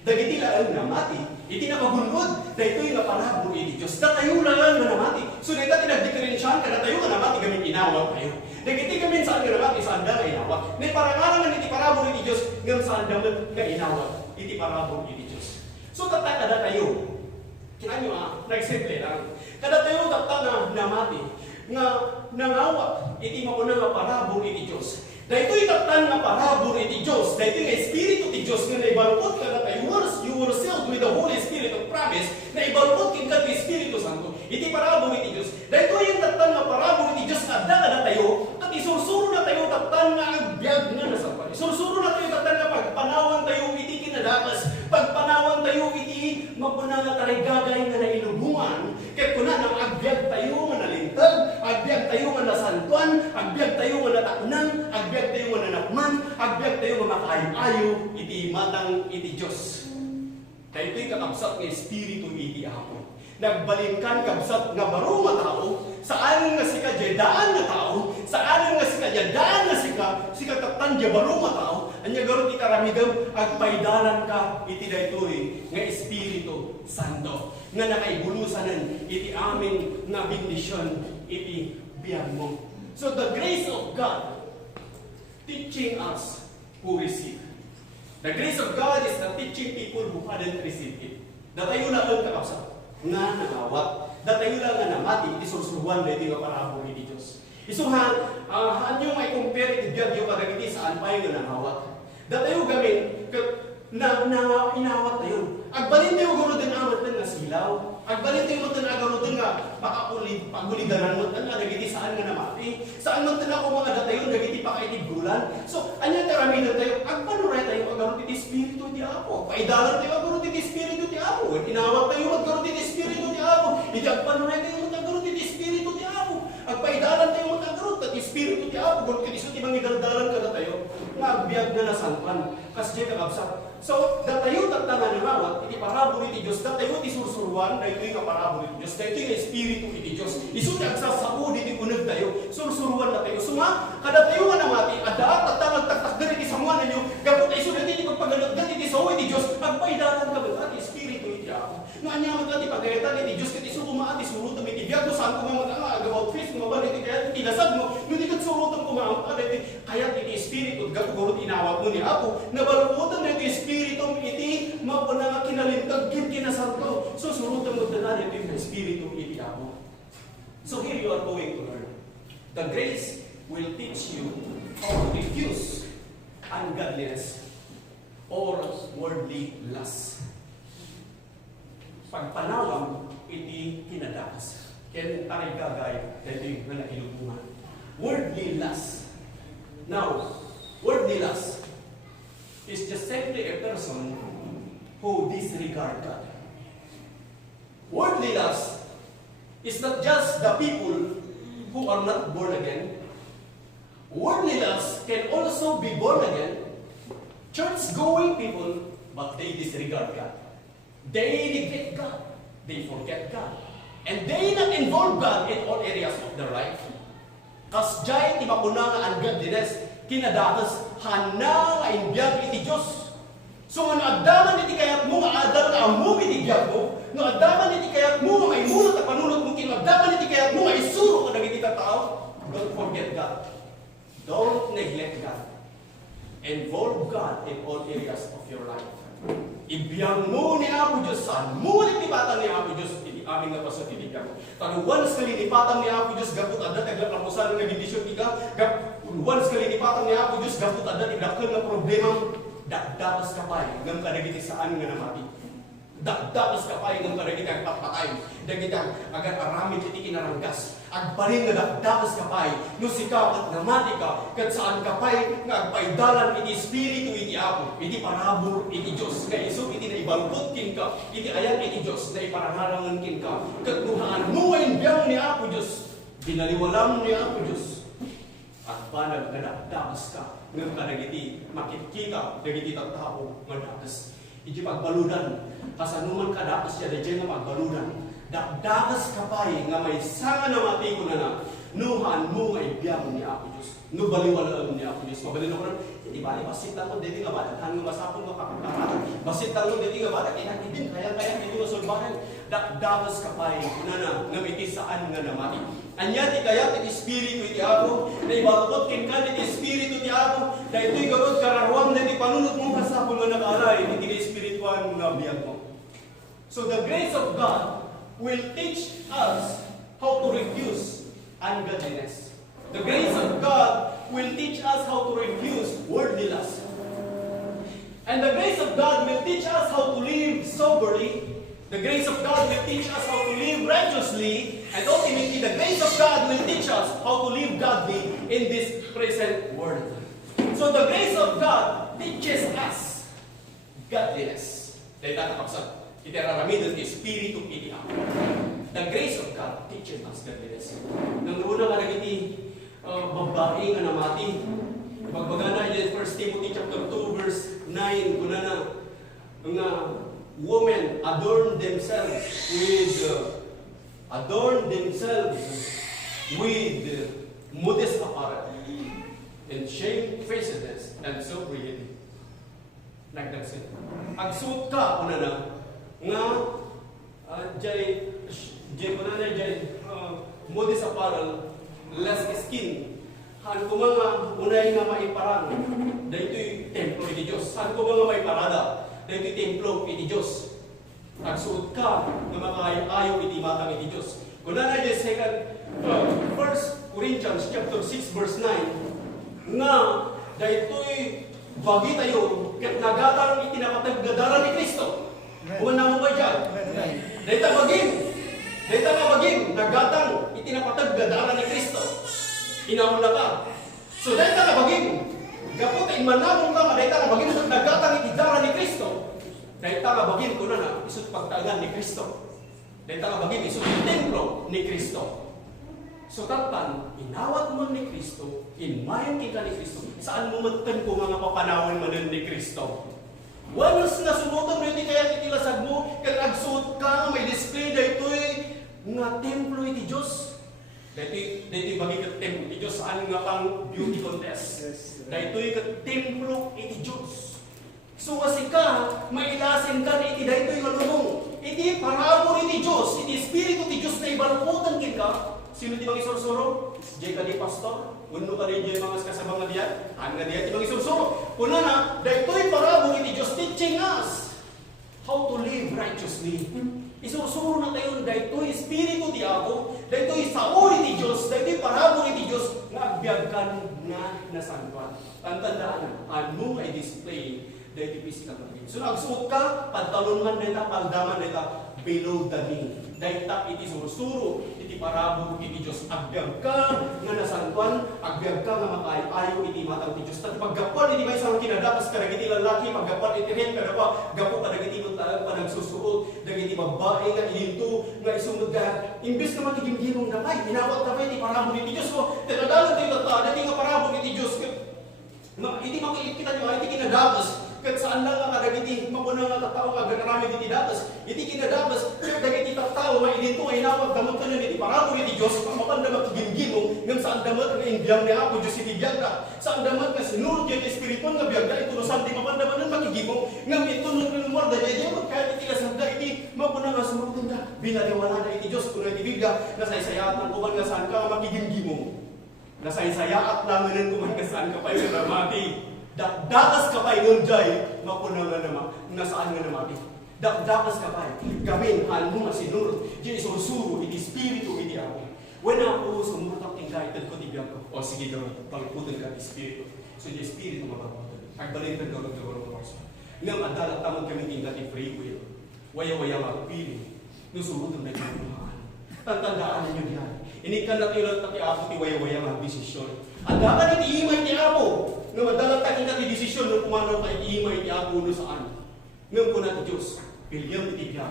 Dagitilaan namati. Iti na magunod, na ito'y naparabo iti Diyos. Datayo lang nga namati. So, na ito tinagdikarinsyan ka, datayo nga namati gamit inawat tayo. Dagiti gamin saan nga namati, saan da nga inawat. Na iparangaran nga iti parabo iti Diyos, ngam saan da nga inawat. Iti parabo iti Diyos. So, kada tayo. Kaya nyo nagsimple lang. Kada tayo tata na namati, nga nangawat, iti mauna nga parabo iti Diyos. Dahito itatan nga parabor iti Diyos. Dahito nga Espiritu ti Diyos nga naibalukot ka na you were sealed with the Holy Spirit of promise na ibalukot kin ka ti Espiritu Santo. Iti parabor iti Diyos. Dahito yung tatan nga parabor iti Diyos adda ka na tayo at isursuro na tayo tatan nga agbyag nga nasapan. Isursuro na tayo tatan nga pagpanawan tayo iti kinadakas. Pagpanawan tayo iti mapuna nga tarigagay nga nailubungan. Kaya kuna nang agbyag tayo nga nalintag, agbyag tayo nga nasantuan, agbyag tayo nga nataknang, agbyag tayo nga nanakman, agbyag tayo nga makayo-ayo, iti matang iti Diyos. Dahil ito'y kakabsat ng Espiritu iti ako. Nagbalinkan kabsat nga baro nga tao, saan nga sika dyan nga tao, saan nga sika dyan nga sika tatan dyan baro nga tao, anya garo ti karamidam, agpaidalan ka iti daytoy nga Espiritu Santo. Nga nakaibulusanan iti amin nga bendisyon iti biyag mo. So the grace of God teaching us who receive. The grace of God is not teaching people who hadn't received it. Datayo lang ang kakapsat nga nagawat. Datayo lang nga namati iti sursuruan na iti nga parabong iti Diyos. Isuhan, anyo may compare iti biyag yung kadagiti saan pa yung nangawat. Datayo gamin na inawat tayo. Agbalin tayo gano din amat nga silaw. Agbalin tayo mo gano din nga pagulidanan mo nga nagiti saan nga namati. Saan mo ako mga datayon nagiti pakaitigulan. So, anya taramidan tayo. Agpanuray tayo agano ti Espiritu ti Apo. Paidalan tayo agano ti Espiritu ti Apo. Inawat tayo agano ti Espiritu ti Apo. Iti agpanuray tayo agano ti Espiritu ti Apo. Agpaidalan tayo agano ti Espiritu ti Apo. Gano ti iso ti mangidaldalan kada tayo. Nga agbiag na nasanpan. Kasi kakabsat. So, datayo tatangan ng awat, iti parabor iti Diyos, datayo ti sursuruan, na ito'y nga parabor iti Diyos, dahito yung Espiritu iti Diyos. Iso ti agsasaud iti unag tayo, sursuruan na tayo. So nga, kada tayo nga namati, adaat at tangag-taktak iti samuan ninyo, gabot ay sulat iti pagpagalat iti sawo iti Diyos, agpaidalan ka ba iti Espiritu iti ako. Nga anyaman ka iti pagkayatan iti Diyos, iti surumaan iti surutam iti biyag, saan ko nga agabaut face, mga iti kaya iti lasad mo, yung iti surutam ko nga, kaya iti Espiritu, gagurot inawat mo ni Apo, nabalukutan na iti Espiritu iti mapuna nga kinalintag kinasanto. So surutan mo na iti Espiritu iti Apo. So here you are going to learn. The grace will teach you how to refuse ungodliness or worldly lust. Pagpanawang iti kinadakas. Ken taray gagay iti nga nakilubuhan. Worldly lust. Now, worldly lust is just simply a person who disregards God. Worldly lust is not just the people who are not born again. Worldly lust can also be born again, church-going people, but they disregard God. They neglect God. They forget God. And they not involve God in all areas of their life. Kas jay ti mapuna nga ungodliness, kinadatas hana nga inbiyag iti Diyos. So nga adaman iti kayat mo nga adal nga among iti biyag mo, nga adaman iti kayat mo nga maimulot at panulot mo, kinadaman iti kayat mo nga isuro ka nagiti tao, don't forget God. Don't neglect God. Involve God in all areas of your life. Ibiyang mo ni Apo Diyos, saan mo nitipatan ni Apo Diyos, iti aming nga pasatilikan mo. Tanuwan sa linipatan ni Apo Diyos, gabot adat, aglaplapusan ng bendisyon ika, once kalinipakan ni Apo Diyos, gabot adat, iblakan ng problema, dakdatas kapay, ngam kadagiti saan nga namati. Dagdagas kapay ng karagitang patpatay. Dagitang agar aramid iti kinaranggas. Agbalin nga dagdagas kapay. No sikaw at namati ka. Kat saan kapay nga agpaidalan iti Espiritu iti Apo. Iti parabor iti Diyos. Nga iso iti naibalpot kin ka. Iti ayan iti Diyos na iparangarangan kin ka. Kat nuhaan mo ang biyang ni Apo Diyos. Binaliwalam ni Apo Diyos. At panag nga dagdagas ka. Nga karagiti makikita. Dagiti tao madagas. Iti pagbaludan. Kasanuman kadakas siya dyan nga magbaludan. Dakdakas kapay nga may sanga na matiko na nuhan mo nga ibiyang ni Apo Diyos. Nubaliwalaan ni Apo Diyos. Mabalino ko na, hindi ba? Basit lang ko, dito nga ba? Daghan nga masapon nga kakakakaran. Basit lang ko, dito nga ba? Kinakibin, kaya, dito nga sulbahan. Dakdakas kapay na namiti saan nga namati. Anya ti kaya ti Espiritu iti Apo, na ibalukot kin ka ti Espiritu ti Apo, na ito'y garod kararuam na ti panunod mong kasapon nga nakaray, iti ni Espirituan nga biyag mo. So the grace of God will teach us how to refuse ungodliness. The grace of God will teach us how to refuse worldly lust. And the grace of God will teach us how to live soberly. The grace of God will teach us how to live righteously. And ultimately, the grace of God will teach us how to live godly in this present world. So the grace of God teaches us godliness. Dahil tatapaksan. Iti araramidon ti Espiritu iti Apo. The grace of God teaches us godliness. Nang una ka nagiti babae nga namati. Magbaga na in 1 Timothy chapter 2 verse 9 kuna na nga women adorn themselves with modest apparel and shamefacedness and sobriety. Nagdagsin. Agsuot ka kuna na nga jay modest apparel, less skin. Han ko mga unay nga maiparang, dahito'y templo iti Diyos. Han ko mga maiparada, dahito'y templo iti Diyos. Agsuot ka nga makaayaw iti matang iti Diyos. Kung na na second, 1 Corinthians chapter 6 verse 9, nga dahito'y bagi tayo, kat nagatang itinapatagdadara ni Kristo. Kung na mo ba dyan? Dahita maging, nagatang itinapatagdadara ni Kristo. Inauna ka. So dahita ka maging, gapot ay manamong ka, dahita ka maging, nagatang itidara ni Kristo. Dahita ka maging, kuna na, isut pagtagan ni Kristo. Dahita ka maging, isut templo ni Kristo. So tatan, inawat mo ni Kristo, inmayan kita ni Kristo, saan mo matan ko mga papanawan mo ni Kristo? Wanos na sumutong rin kaya titilasag mo, kag agsuot ka, may display dahito'y nga templo iti Diyos. Dahito'y bagi ka templo iti Diyos, saan nga pang beauty contest. Dahito'y ka templo iti Diyos. So kasi ka, mailasin ka na iti dahito'y malumong. Iti parabor iti Diyos, iti Espiritu iti Diyos na ibalukutan ka. Sino di bang isursuro? Jay ka di pastor? Uno ka rin yung mga kasabang nga diyan? Ang nga diyan di bang isursuro? Una na, dahito'y parabor iti Diyos teaching us how to live righteously. Isursuro na tayo, dahito'y Espiritu di Apo, dahito'y saori ti Diyos, dahito'y parabor iti Diyos, nga agbyagkan nga nasantuan. Tandaan, ano ay display dahito'y physical living. So nagsuot ka, pantalon neta, paldaman neta, below the knee. Dahita iti sursuro, iti parabor iti Diyos. Agbyag ka nga nasantuan, agbyag ka nga makayayo iti matang ti Diyos. At paggapan iti may isang kinadakas ka nagiti lalaki, paggapan iti rin ka na pa, gapo ka nagiti muntalan pa nagsusuot, nagiti babae nga ilinto, nga isunod ka. Imbes na magiging na kay, hinawat ka pa iti parabor iti Diyos. So, tinadalan tayo tata, dati nga parabor iti Diyos. Iti makikita nyo, iti kinadakas. Kat saan lang nga kadagiti, mapuna nga katao nga ganarami iti datas. Iti kinadapas, kaya dagiti katao, maidinto nga inawag damot ka nun iti parabor iti Diyos, pamakan na magiging-gimong, ngam saan damat nga inbiyang ni Apo Diyos iti biyagda. Saan damat nga sinurot yung espiriton nga biyagda, ito no saan di mapan naman nun magigimong, ngam ito nun pinumorda, dyan magkaya iti kasagda iti, mapuna nga sumurutin na, binaliwala na iti Diyos, kuno iti bigda, nasaysayat ng kuman nga saan ka magiging-gimong. Nasaysayat langanan kuman nga saan ka pa yung ramati. Dakdakas ka pa yung jay, mapuna nga naman, nasaan nga naman. Dakdakas ka pa, gamin, mo nga sinurot, di isusuro, iti Espiritu, iti Apo. When ako sumurot ang tingkaitan ko, tibiyang ko, o sige daw, pagputan ka, Espiritu. So di Espiritu mababutan. Agbalin ka daw ng gawin ko. Ngayon, adalat tamang kami tingkat free will. Waya-waya magpili. Nusunod na ginagawa. Tandaan ninyo diyan. Ini kan natin lang taki ako ti waya-waya magdesisyon. Anda ka ni imay ti ako. Nga madalat takin ka ti desisyon ng kumanaw kay imay ti ako no saan. Ngam ko na ti Diyos. Pilyam iti biya.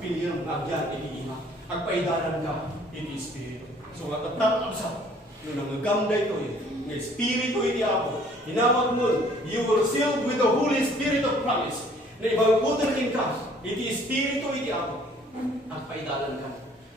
Pilyam agyan iti ima. Agpaidaran ka iti Espiritu. So matatap sa no nangagam ito ng Espiritu iti ako. Hinawag mo, you were sealed with the Holy Spirit of promise. Na ibangkutan din ka iti Espiritu iti ako. Agpaidaran ka.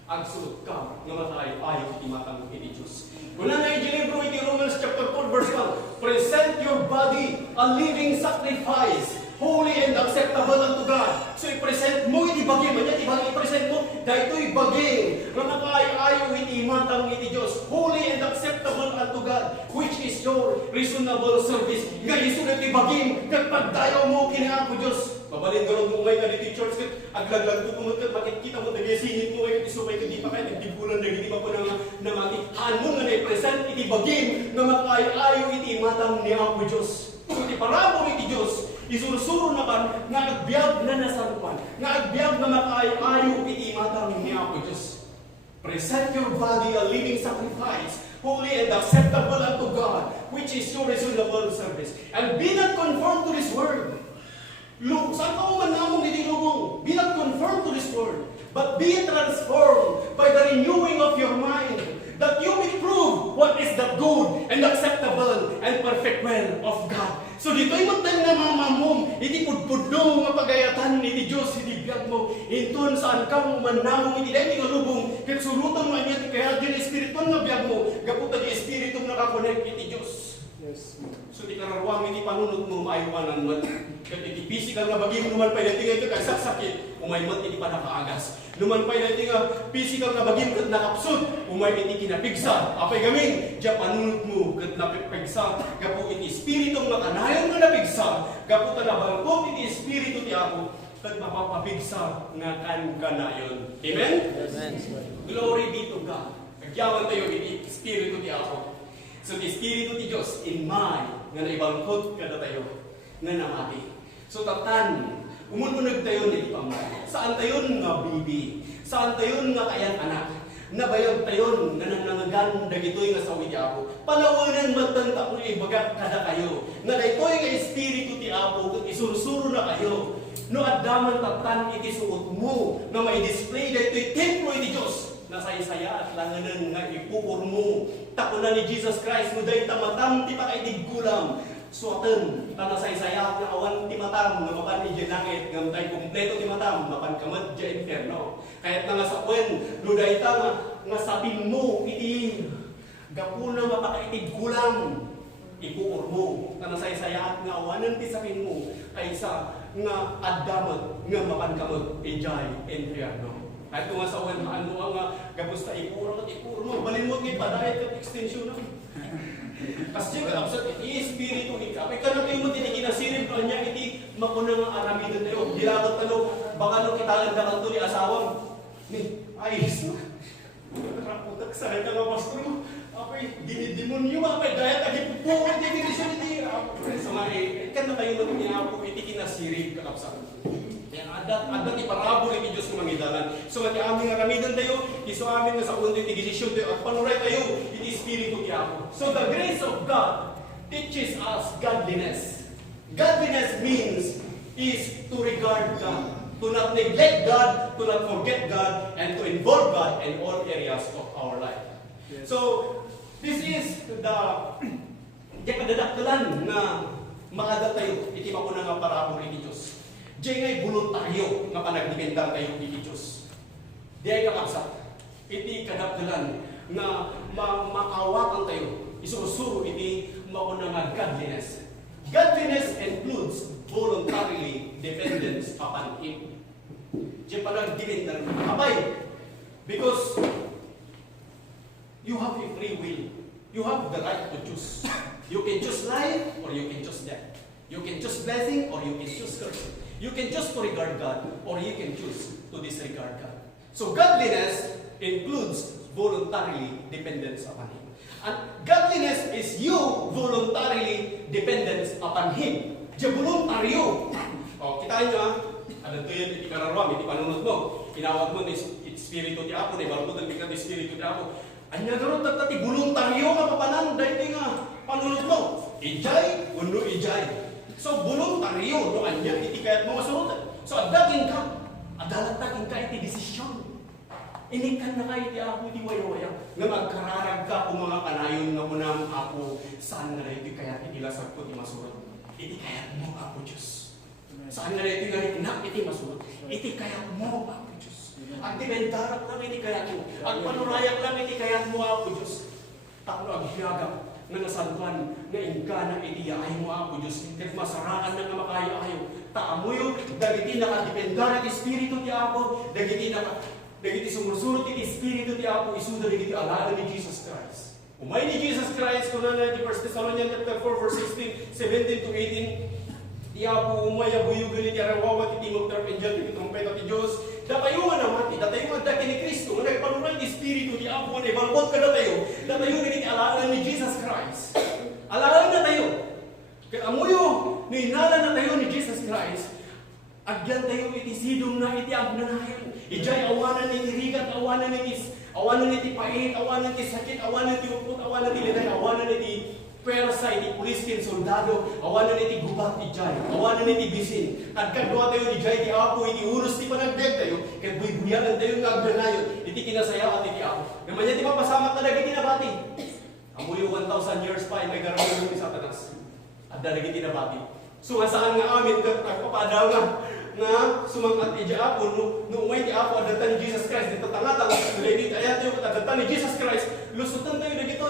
Agsulot ka nga matay ayaw iti matang iti Diyos. Una nga iti libro iti Romans chapter 4 verse 1. Present your body a living sacrifice, holy and acceptable unto God. So i-present mo iti bagay man yan, i-present mo dahito ibagay nga matay ayaw iti matang iti Diyos. Holy and acceptable unto God, which is your reasonable service. Nga isunod ibagay kat pagdayaw mo kinaako Diyos. Pabalin ka rin umay ka dito church kat aglaglag ko kumot kat makikita mo nagisingit mo ay isumay ka di pa kayo nagdibulan na hindi pa po na makihan mo nga na-present iti bagim nga makayayo iti matang ni ako Diyos. So iti parabong iti Diyos isurusuro na kan nga agbyag na nasarupan nga agbyag na makayayo iti matang ni ako Diyos. Present your body a living sacrifice, holy and acceptable unto God, which is your reasonable service. And be not conformed to this world. Saan ka mo man namong itinubong? Be not conformed to this world, but be transformed by the renewing of your mind, that you may prove what is the good and acceptable and perfect will of God. So dito'y matang na mamamom, iti pudpudno nga pagayatan iti Diyos, iti biyag mo, inton saan ka mo man namong iti dahil tingalubong, kat surutan mo niya, kaya din espiriton nga biyag mo, gaputa di espiriton nakakonek iti Diyos. Yes. So di kararuang iti panunod mo maaywanan mat. Kat iti physical nga bagim numan pa dati nga ito kagsakit, umay mat iti panakaagas. Numan pa dati nga physical nga bagim kat nakapsud, umay iti kinapigsa. Apay gamin, diya panunod mo kat napigsa. Gapu iti espiritong nakanayon nga napigsa. Gapu talabangkot iti espiritu ti ako kat mapapapigsa nga kanayon. Amen? Amen. Glory be to God. Agyawan tayo iti espiritu ti ako. So, the Espiritu ti Diyos in mind nga naibangkot kada tayo nga namati. So, tatan, umununag tayo ni ipamay. Saan tayo nga bibi? Saan tayo nga kayang anak? Nabayag tayo nga nanangagan dagitoy nga sawi ti Apo. Panawanan matanta ko ibagat kada kayo. Nga daytoy nga Espiritu ti Apo kung isursuro na kayo. No addaman tatan iti suot mo nga may display daytoy templo iti Diyos. Nasaya-saya at langanan nga ipupur mo. Takunan ni Jesus Christ mo dahi tamatam ti pakaitig gulam. Suatan, tanasay-saya na awan ti matam nga mapan ni langit ngam tay kumpleto ti matam mapan kamad di inferno. Kahit nga sa kwen, no dahi ta nga sapin mo iti gapuna mapakaitig gulam. Ipupur mo. Tanasay-saya at nga awanan ti sapin mo kaysa nga addamat nga mapan kamad di inferno. At kung sa uwan, ano ang gabusta ipuro at ipuro mo, balimot ngayon pa dahil at extension na. Kasi ka, kapsat, i-espiritu ika. Kapag ka natin mo tinikinasirip ko niya, iti makuna nga aramidon tayo. Dilagot ka no, baka no kitalag na kanto ni asawang. Ayos na. Nakaputak sa ka nga pastor mo. Apay, dinidemonyo mo, apay dahil tagipupuan, division iti. So nga eh, kan na kayo natin niyapo, iti kinasirip ka kapsat. Adat iparabol iti Diyos ng mangidalan. So nga amin nga kamidan tayo, iso amin nga sa undo iti gisisyon tayo, at panuray tayo, iti Espiritu ti Apo. So the grace of God teaches us godliness. Godliness means is to regard God, to not neglect God, to not forget God, and to involve God in all areas of our life. Yes. So, this is the kadadakdalan na makada tayo, iti makuna nga parabol iti Diyos. Diyan nga'y voluntaryo nga panagdipendang tayo iti Diyos. Di ay kakabsat. Iti kadakdalan nga makawatan tayo. Isusuro iti mauna nga godliness. Godliness includes voluntarily dependence upon Him. Diyan panagdipendang abay. Because you have a free will. You have the right to choose. You can choose life or you can choose death. You can choose blessing or you can choose curse. You can choose to regard God or you can choose to disregard God. So godliness includes voluntarily dependence upon Him. And godliness is you voluntarily dependence upon Him. Diya voluntaryo. O, kitain nyo Kadagtoyan iti kararwam, iti panunod mo. Inawag mo ni Espiritu ti Apo, ni barutan ti kat Espiritu ti Apo. Anya garo tati voluntaryo nga papanan, dahil nga panunod mo. Ijay, uno ijay. So, voluntaryo, no anya, iti kayat mo masurutan. So, adagin ka. Adalatagin ka iti desisyon. Inikan na kayo iti Apo, iti waya-waya. Nga magkararag ka kung mga kanayon nga munang Apo, saan nga na iti kayat iti lasag ko iti masurat. Iti kayat mo, Apo Diyos. Saan nga na iti nga iti masurat. Iti kayat mo, Apo Diyos. Ang dimendarak lang iti kayat mo. Ang panurayak lang iti kayat mo, Apo Diyos. Takno ang hiyagam nga nasanpan nga ingkana iti yaay mo, Apo Diyos. Kat masaraan na nga makaya-ayo. Taamuyo, dagiti nakadipendar iti Espiritu ti Apo, dagiti sumusurot iti Espiritu ti Apo, isuda dagiti alala ni Jesus Christ. Umay ni Jesus Christ, kuna na iti 1 Thessalonians chapter 4, verse 16, 17 to 18, ti Apo umay abuyugan iti arawawat iti magtarpendyal iti trumpeta ti Diyos, datayo nga namati, datayo nga dati ni Kristo, nga nagpanunan iti Espiritu ti Apo, nga ibalbot ka datayo iti alala ni Jesus Christ. Alala na tayo. Kaya amuyo, ninala na tayo ni Jesus Christ, agyan tayo iti sidong na iti agnanayon. Ijay awanan iti rigat, awanan iti pait, awanan iti sakit, awanan iti upot, awanan iti liday, awanan iti persa, iti puliskin, soldado, awanan iti gubat, ijay, awanan iti bisin. At kadwa tayo ni Jay, iti Apo, iti uros, iti panagdeg tayo, kaya buy-buyanan tayo ng agnanayon, iti kinasaya at iti Apo. Naman yan, iti mapasamak na dagiti nabati. Amuyo 1,000 years pa, may garamay ni Satanas. At dalagi tinabati. So nga saan nga amin nagpapadaw nga sumangat iti Apo no umay ti Apo adatan ni Jesus Christ dito tangatang dili ayat yo adatan ni Jesus Christ lusutan tayo dagito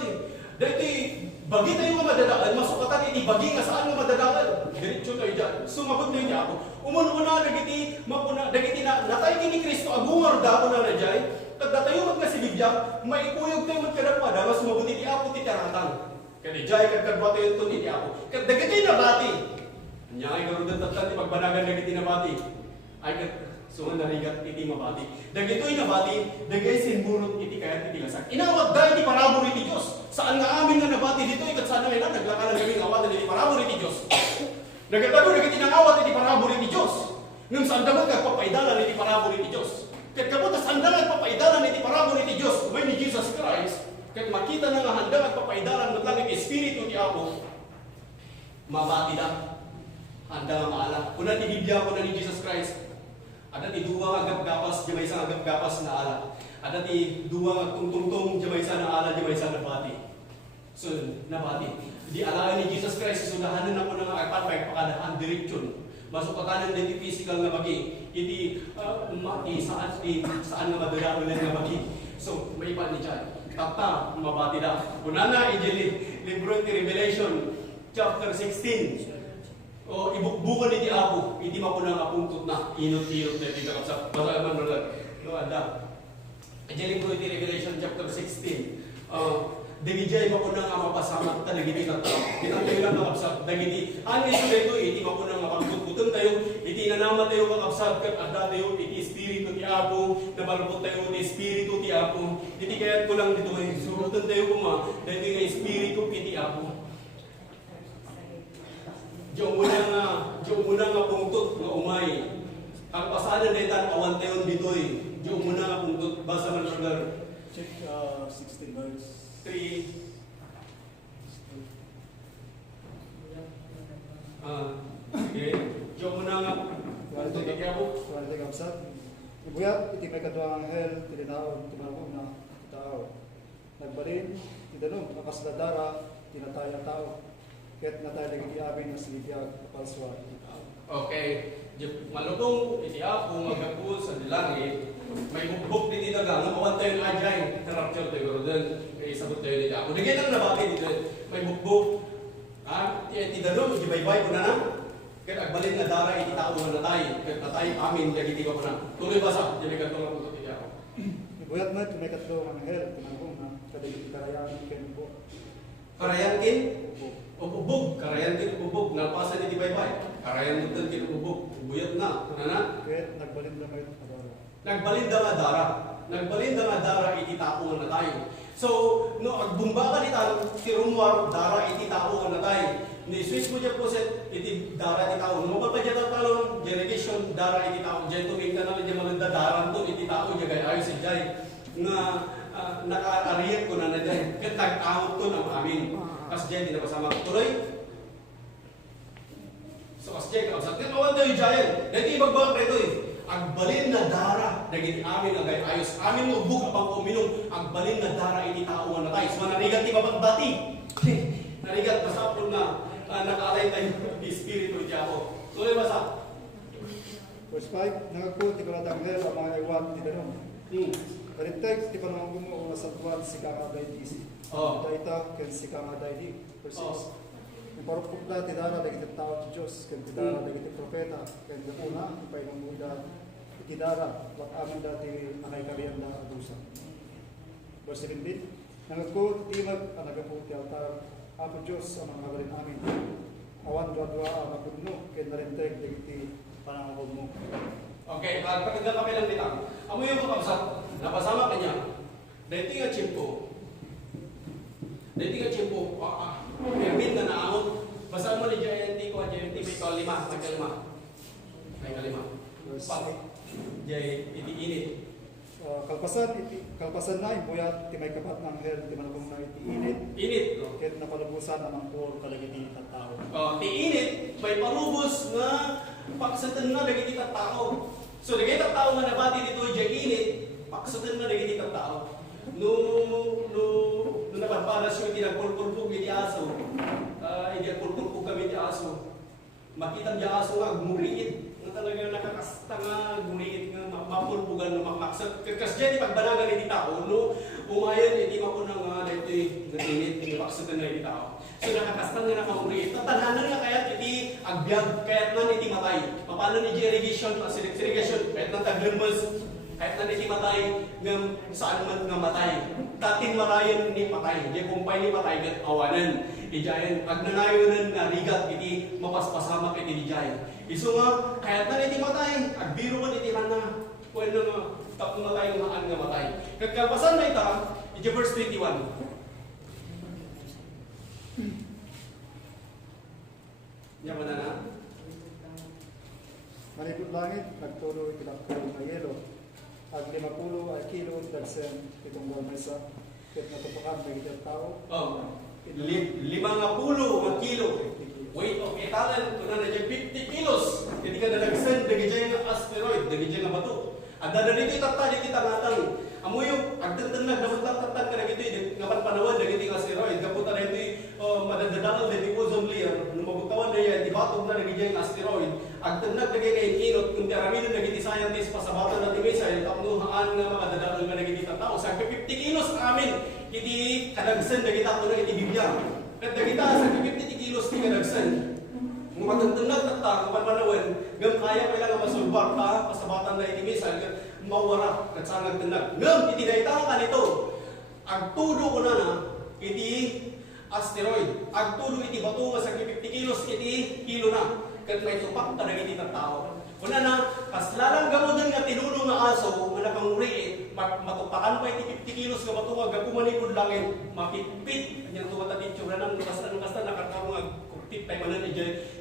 dati bagi tayo nga madadaan masukatan iti bagi nga saan nga madadaan diretso tayo diyan sumabot tayo ti Apo umuna dagiti mapuna dagiti na natay kini Kristo agungor daw na najay kadatayo nga si Biblia maikuyog tayo magkadapwa mas sumabot iti Apo ti taratang. Kaya jay kadkadbati yung ito ni Apo. Kaya dagiti nabati. Anya ay garudan tatati pagbanagan dagiti nabati. Ay sungan narigat iti mabati. Dagitoy nabati, dagay sinburot iti kayat iti lasak. Inawag dahil iti parabor iti Diyos. Saan nga amin nga nabati dito, ikat sana nga naglaka ng gawing awatan iti parabor iti Diyos. Nagatago dagiti nang awat iti parabor iti Diyos. Ngam saan dapat kagpapaidalan iti parabor iti Diyos. Kaya kabuta saan dapat papaidalan iti parabor iti Diyos. Umay ni Jesus Christ. Kaya makita na nga handa at papaidalan mo lang iti Espiritu ti Apo, mabati na. Handa nga maala. Kuna ti Biblia, kuna ni Jesus Christ, ada ti duwa nga gapgapas, di may isang gapgapas na ala. Ada ti duwa nga tungtungtong, di may isang na ala, di may isang nabati. So, nabati. Di alaan ni Jesus Christ, sudahanan ako ng agpat, pakadahan, direksyon. Masukatanan din ti physical nga bagi. Iti, saan nga madadaan nga bagi. So, may ipan ni John. Tata, mabati na. Unana, libro ti Revelation, chapter 16. O, ibukbukan ni Apo, hindi mapunang apungtot na. Inot-inot na iti kakapsap. Masalaman mo lang. No, ada. Libro ti Revelation, chapter 16. Dagiti mapunang mapasamat ta dagiti tattao. Kitang lang kakapsap. Dagiti, ano iso dito, iti mapunang mapagtututan tayo. Iti nanama tayo kakapsap. Kat ada tayo, iti Espiritu ti Apo. Nabalbot tayo, iti Espiritu ti Apo. Iti kaya't ko lang dito ngayon. Surutan tayo kuma. Dahil nga Espiritu ti Apo. Diyo muna nga pungtot nga umay. Ang pasanan na itan, awan tayo dito eh. Diyo muna nga pungtot. Basa man sugar. Check 16 verse 3. Sige. Diyo muna nga pungtot iti Apo. Kuwarte kapsat. Ibuyat, iti may kadwa ang hel, tinatawag, tinawag na tao. Nagbalin, tinanong, nakasladara, tinataya tao. Kahit natay lagi ti amin na silipyag, kapalswa, iti tao. Okay. Malutong iti Apo, magagpul sa dilangit. May bukbuk din dito nga, namawan tayo ng ajay, interruption tayo doon, kaya isabot tayo dito. Ako, nagyan ang nabati dito, may bukbuk. Ti dalong, di baybay ko na na. Kaya agbalin nga dara, iti tao nga natay. Kaya natay, amin, kaya iti ko na. Tuloy ba sa, di may katulong ang puto iti ako. Ibuyat mo, iti may katlo ang hel, tinawag na kadagiti karayan, kenpo. Karayan kin? Ububog. Karayan kin ububog. Napasan iti baybay. Karayan mo din kin ububog. Ubuyat na. Ano na? Kahit nagbalin na may kadara. Nagbalinda nga dara. Nagbalinda nga dara, iti tao nga natay. So, no, agbumba ka nita, tirumwar, dara, iti tao nga natay. Ni switch mo dyan po set, iti dara, iti tao. Mapapagyan ang talon, irrigation, dara iti tao. Diyan tuming ka naman, diyan maganda daran to, iti tao, diyan kaya ayos si Jai. Nga, naka-ariyat ko na dyan. Kaya tag-out to ng amin. Kasi Jai, di na pasama. Tuloy. So, kasi Jai, kausap. Kaya kawan tayo, Jai. Dito ibagbang reto eh. Ang balin na dara, naging amin ang gaya ayos. Amin mo buk pang uminom. Ang balin na dara, iti tao na tayo. So, narigat ti babagbati. Narigat, basta po na nakaalay tayo ng Espiritu di ako. Tuloy basa. Verse 5, nangako ti panatanghel ang mga iwan ti danom. Karintek ti panahon mo o nasagwan si kang adaydi. Daita ken si kang adaydi. Verse 6. Iparupok na ti dara dagiti tao ti Dios ken ti dara dagiti propeta ken una ipay ng muda ti dara wat amin dati anay kariyan da adusa. Verse 17. Nangako ti timag ang nagapu ti altar Apo Dios ang mga balin amin. Awan dua-dua ang mapudno ken narintek dagiti panahon mo. Okay, pagkaganda kami lang ditang. Amo yung kapsat, napasama ka niya. Dahil nga chimpo. Permit na naamon. Basaan mo ni JNT ko, JNT may kalima, may kalima. Pag, Jay, iti-init. Kalpasan na imbuyat ti may kapat ng hel ti manabong na iti-init. Init. Ket napalubusan ang por kalagiti at tao. Ti-init, may parubos nga paksatan na dagiti tao. So dagiti tao nga nabati dito Jay init, paksatan na dagiti tao. No napadpalas yung tinagpulpulpog iti aso. Hindi agpulpulpog kami iti aso. Makita di aso nga gumuliit. Nga talaga nakakasta nga gumuliit nga mapulpugan na makmaksat. Kasi dyan ipagbanagan iti tao, no? Umayan iti makunang nga dito natinit, inipaksatan na iti tao. So nakakasta nga nakamuliit. Tatananan nga kaya iti agbyag, kaya't nan iti matay. Paano ni irrigation, kaya't nan taglimbas, kahit na iti matay ng saan man nga matay. Tatin marayan ni matay. Di kumpay ni matay gat awanan. Ijayan, agnanayonan nga rigat iti mapaspasamak iti dijayan. Iso nga, kahit na iti matay, agbiro man iti hana. Kung ano nga, tapong matay nga an nga matay. Kagkapasan na ita, iti verse 21. Yaman na na? Malipot langit, nagtuloy kinakal na yelo. Ag 50 ay kilo, dagsen, itong mesa. Ket natupakan may itong tao. Oh, 50 nga kilo. Weight of etalan, kung na dyan 50 kilos. Hindi ka nalagsan, dagi dyan nga asteroid, dagi dyan nga bato. At dada dito itatali titangatang. Amo yung agtantan na dapat-tatatan ka na gito, nga panawan na gito yung asteroid. Kaputa na ito, madadadakal na ito ozone layer. Nung mabutawan na yan, ibatog na nagiging yung asteroid. Agtanag na gito inot, kung karaminan na gito scientist, pasabatan na timisa, yung tapnuhaan nga mga dadakal nga nagiging tao. Sa 50 kilos amin, hindi kadagsan na gito ako na iti Biblia. At nagita sa 50 kilos ti kadagsan. Mga magtantanag tatak, kapag manawan, gam kaya kailangan masulbar ta, pasabatan na iti misa, mawara, at sa nagtanag. Ngam, iti daita ka nito. Agtudo ko na iti asteroid. Agtudo iti bato nga sa 50 kilos, iti kilo na. Kat may tupak ta iti tao. Kuna na, kaslalang gamudan nga tinuno nga aso, nga nakanguri, matupakan pa iti 50 kilos nga bato nga gapumanikod langit, mapitpit. Kanyang tumatati itsura ng kasta nakakaro nga kupit tayo manan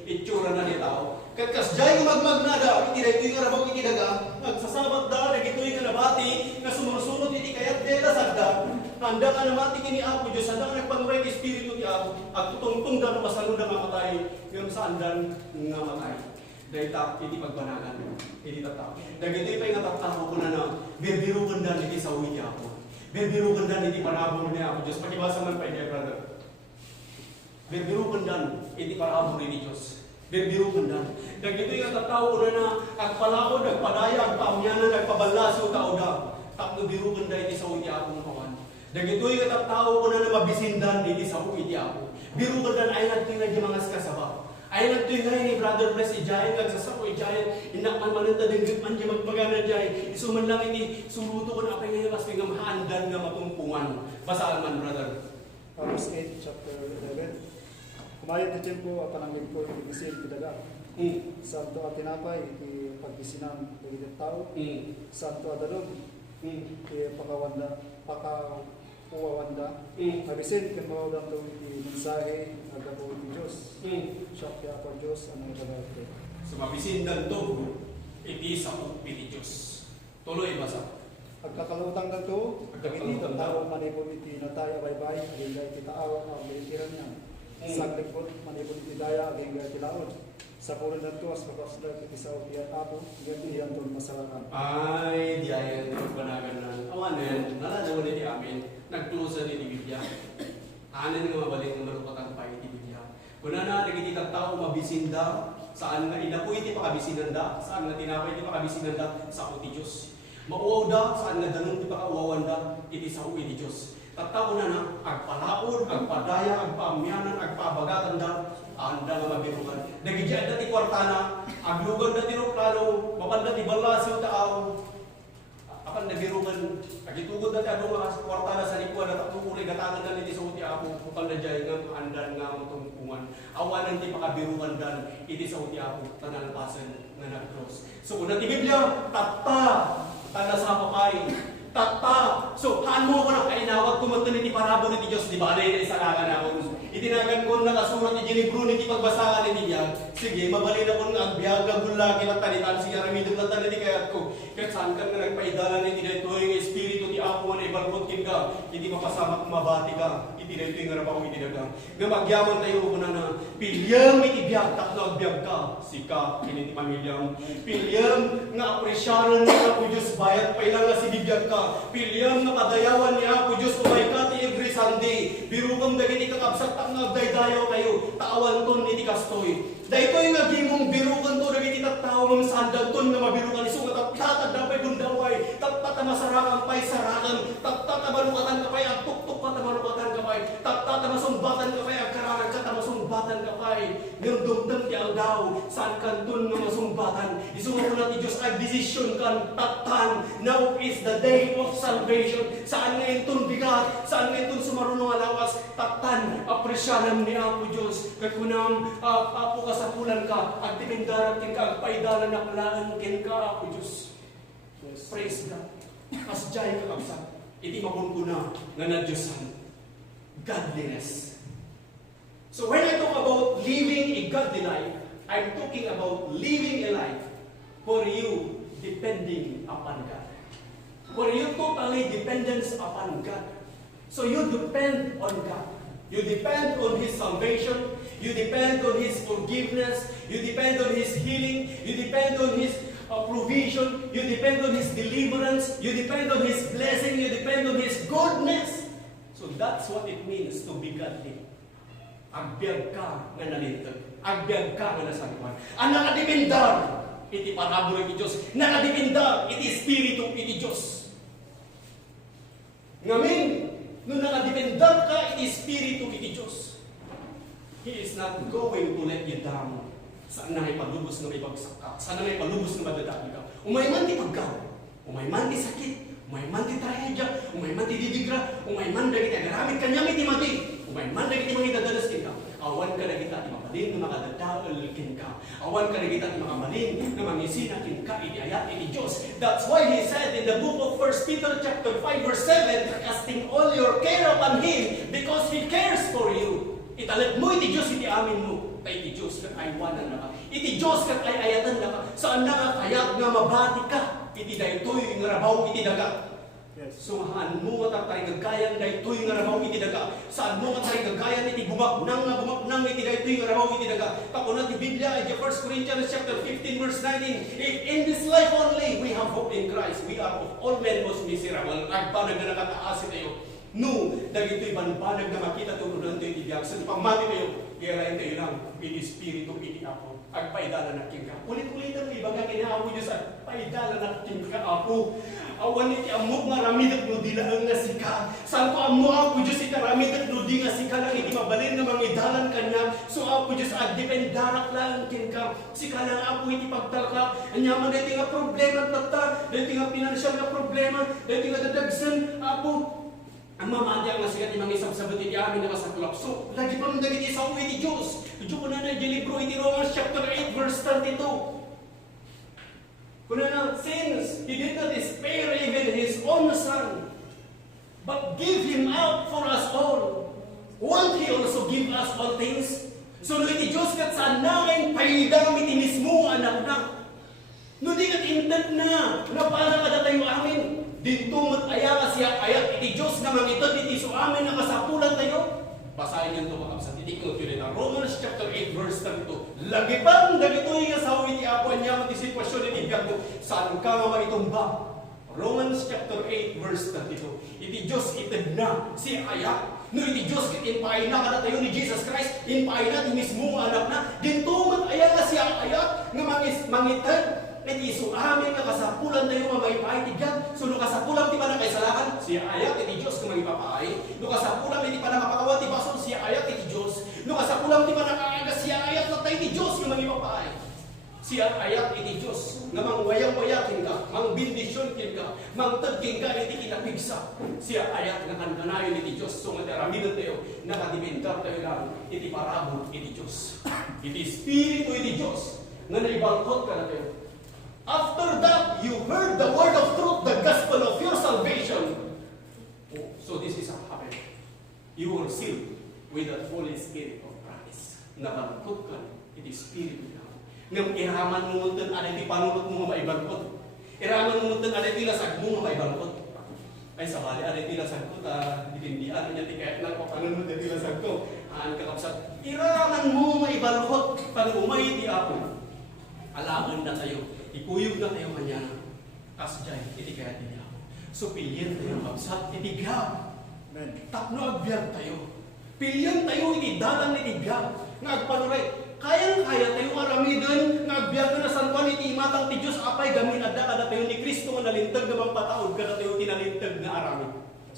itsura na ni tao. Kat jay nga magmagnada, iti dahito nga rabang ikinaga, nagsasabat da, nagito nga nabati, nga sumusunod iti kayat dela sagda, handa ka namati ni Apo Diyos, handa ka nagpanuray ki Espiritu ni Apo, at tutungtung da masalun na nga matay, ngayon saan dan nga matay. Dahil iti pagbanagan, iti tataw. Dahil ito ipay nga tataw ko na birbirugan dan iti sa uwi niya ako. Birbirugan dan iti parabong niya ako Diyos. Pakibasa man pa niya, brother. Birbirugan dan iti parabong ni Diyos. Birbirugan dan. Dahil ito yung tataw ko na agpalakod, agpadaya, agpaamyanan, agpabalaso, tauda. Takno birugan dan iti sa uwi niya akong kawan. Dahil ito yung tataw ko na mabisindan iti sa uwi niya ako. Birugan dan ay nagtinag yung mga kasaba. Ay nagtulay ni Brother Bless Ijayan, nagsasako Ijayan, inakman manunta dingit man di magpagana Ijayan, isuman lang ini, suluto ko na apay ngayon, mas may mahandan nga matumpungan. Basaan man, brother. Amos 8, chapter 11. Kumayan na tempo, panangin ko, ibisin, pidaga. Santo at tinapay, pagkisinan, pagkitang tao. Santo at dalog, pakawanda. Abisin, kung mawawang daw iti mensahe, nagdapo iti Diyos. Siya kaya pa Diyos, ang mga tagal. So mabisindan to, iti sa iti Diyos. Tuloy basa. Pagkakalutang ganito, dagiti tao manipon iti nataya baybay, aging iti taawan ang militiran niya. Saglit po manipon iti daya, aging iti laon. Sa purin na ito, as kapasdag iti sa utiyan apo, ganti yan doon masalakan. Ay, di ayan ito panagan ng awanan, nalalawan iti amin, nag-close na iti Biblia. Anan nga mabalik ng marupatan pa iti Biblia. Kuna na, nagiti tao mabisinda, saan nga inapo iti pakabisinanda, saan nga tinapay iti pakabisinanda, sa uti Diyos. Mauwaw da, saan nga danong iti pakauwawan da, iti sa uti Diyos. Tattao na na, agpalaon, agpadaya, agpaamyanan, agpabagatan da, anda nga mabirukan. Nagidyan dati kwartana, aglugan dati roklalo, mapanda ti balasil taaw. Apan nabirukan, agitugod dati ano nga kwartana sa likuan at uri gatangan na niti sa uti ako, mapanda dyan nga andan nga matungkungan. Awanan ti pakabirukan dan, iti sa uti ako, tanalapasan nga nag-cross. So una ti Biblia, tatta, tanda sa papay, tatta. So, haan mo ako ng kainawag, kumunta niti parabo niti Diyos, di ba? Alay na isalangan ako. Itinagan ko nakasurat ni Ginibro niti pagbasakan niti biyag. Sige, mabalin ako ng agbyag, gagulaki na tanitan, sige, aramidong na taniti kayat ko. Kahit saan ka na nagpaidalan niti na ito yung espiritu ti ako na ibalpotkin ka, hindi mapasamak mabati ka, iti na ito yung arabaw iti dagang. Gamagyaman tayo ko na pilyang iti biyag, takno agbyag ka, sika, kiniti pamilyang. Pilyang nga apresyaran niya ako Diyos, bayat pa ilang nga sinibiyag ka. Pilyang nga padayawan niya ako Diyos, umay ka ti every Sunday. Birukang dagiti kakabsat tak nga agdaydayaw kayo, taawan ton iti kastoy. Dahito yung nagimong birukan to, nagiti tattao ng sandan ton nga mabirukan iso nga tatata dapay gundaway, tatata masarakan pay sarakan, tatata malukatan ka pay, agtuktuk pa tamalukatan ka pay, tatata masumbatan ka pay, agkarangan ka masumbatan ka pay. Ngayon dumdam ti aldaw, saan kanton nga masumbatan, iso nga na ti Diyos ay desisyon kan tatan, now is the day of salvation. Saan ngayon ton bigat, saan ngayon ton sumarunong alawas, tatan, apresyanan ni Apo Diyos, kakunang Apo kasapulan ka, agtimindarat kin ka, agpaidalan na kalaan kin ka, Apo Diyos. Praise God. Kasjay ka kapsa, iti mabunkuna nga na Diyosan. Godliness. So when I talk about living a godly life, I'm talking about living a life for you depending upon God. For you totally dependence upon God. So you depend on God. You depend on His salvation. You depend on His forgiveness. You depend on His healing. You depend on His provision. You depend on His deliverance. You depend on His blessing. You depend on His goodness. So that's what it means to be godly. Agbyag ka nga nalintag. Agbyag ka nga nasaluan. Ang nakadipindar, iti parabol iti Diyos. Nakadipindar, iti espiritu iti Diyos. Ngamin, nung nakadipindar ka, iti espiritu iti Diyos. He is not going to let you down. Saan na ngay palubos na may bagsak ka? Saan na ngay palubos na madadali ka? Umay man ti paggaw. Umay man ti sakit. Umay man ti trahedya. Umay man ti didigra. Umay man dagiti agaramit kanyang iti mati. Umay man dagiti mga idadalas kin ka. Awan ka na kita ti mabalin na makadadal kin ka. Awan ka na kita ti makabalin na mangisina kin ka iti ayat iti Diyos. That's why He said in the book of 1 Peter chapter 5 verse 7, casting all your care upon Him because He cares for you. Italit mo iti Diyos iti amin mo. Kay iti Diyos kat ay wanan na ka. Iti Diyos kat ay ayatan na ka. Saan na ka kayat nga mabati ka. Iti daytoy nga rabaw iti daga. Sumahan mo nga tayo gagayan daytoy nga rabaw iti daga. Saan mo nga tayo gagayan iti bumaknang iti daytoy nga rabaw iti daga. Tapos ti Biblia, iti 1 Corinthians chapter 15 verse 19. If in this life only we have hope in Christ, we are of all men most miserable. Agpanag na nakataas tayo. No, dagito'y banbanag na makita turunan tayo iti biyag. Sa pagmati tayo, kaya tayo lang, iti espiritu, iti Apo. Agpaidala na king ka. Ulit-ulitan mo, ibaga kinaapo Diyos, agpaidala na king ka, Apo. Awan iti amok nga ramidat no di lang nga sika. Saan ko amo Apo Diyos, iti ramidat no di nga sika lang, iti mabalin nga mangidalan kanya. So Apo Diyos, agdependarak lang king ka. Sika lang Apo, iti pagtalka. Anyaman na iti nga problema tata, na iti nga pinansyal nga problema, na iti nga dadagsan, Apo. Ang mamadya nga sikat imang isang sabat iti amin na masaklap. So, lagi pa mong dagiti sa uwi iti Diyos. Ito ko na na libro iti Romans chapter 8 verse 32. Kuna na, since He did not spare even His own Son, but give Him up for us all, won't He also give us all things? So, iti Diyos kat saan namin paidang iti mismo anak na. No di kat intad na para kada tayo amin. Dito mo't aya ka siya ayat iti Diyos na mangitod iti so amin na kasapulan tayo. Basahin yan ito makapsat. Iti ko ito na Romans chapter 8 verse 32. Lagi pang dagito yung asawa iti apo niya iti sitwasyon iti biyag mo. Saan ka nga maitumba? Romans chapter 8 verse 32. Iti Diyos itid na si ayat. No iti Diyos inpaay na kada tayo ni Jesus Christ. Inpaay na iti mismo anak na. Dito mo't aya ka siya ayat nga mangitid. Iti iso amin nga kasapulan tayo mamaypaay tigyan. So no kasapulan ti pa na kaisalakan, siya ayat iti Diyos nga magipapaay. No kasapulan iti pa na mapakawa ti basol, siya ayat iti Diyos. No kasapulan ti pa na kaagas, siya ayat na tayo iti Diyos nga magipapaay. Siya ayat iti Diyos nga mangwayang-wayakin ka, mangbindisyon ka, mangtagking ka iti kinapigsa. Siya ayat nga kandanayon iti Diyos. So nga taraminan tayo, nakadimendar tayo lang iti parabot iti Diyos. Iti Espiritu iti Diyos nga naibalkot ka na tayo. After that, you heard the word of truth, the gospel of your salvation. Oh, so this is what happened. You were sealed with the Holy Spirit of promise. Nabalkot ka, it is Spirit now. Ngam iraman mo muntan, ada di panunot mo maibalkot. Iraman mo muntan, ada di lasag mo maibalkot. Ay sabali, ada di lasag ko, dipindihan niya, di kahit lang papanunod, ada di lasag ko. Aan kakapsat, iraman mo maibalkot, pag umay di ako. Alaman na tayo. Ikuyog na tayo kanya kasjay, iti kaya din ako. So, pilyan tayo kapsat, iti biyag. Tapno agbyag tayo. Pilyan tayo, iti dalan iti biyag. Nga agpanuray, kayang-kaya tayo aramidan, nga agbyag na nasanpan, iti imatang ti Diyos, apay gamin adda kada tayo ni Kristo, nga nalintag na magpataod, kada tayo tinalintag na aramid.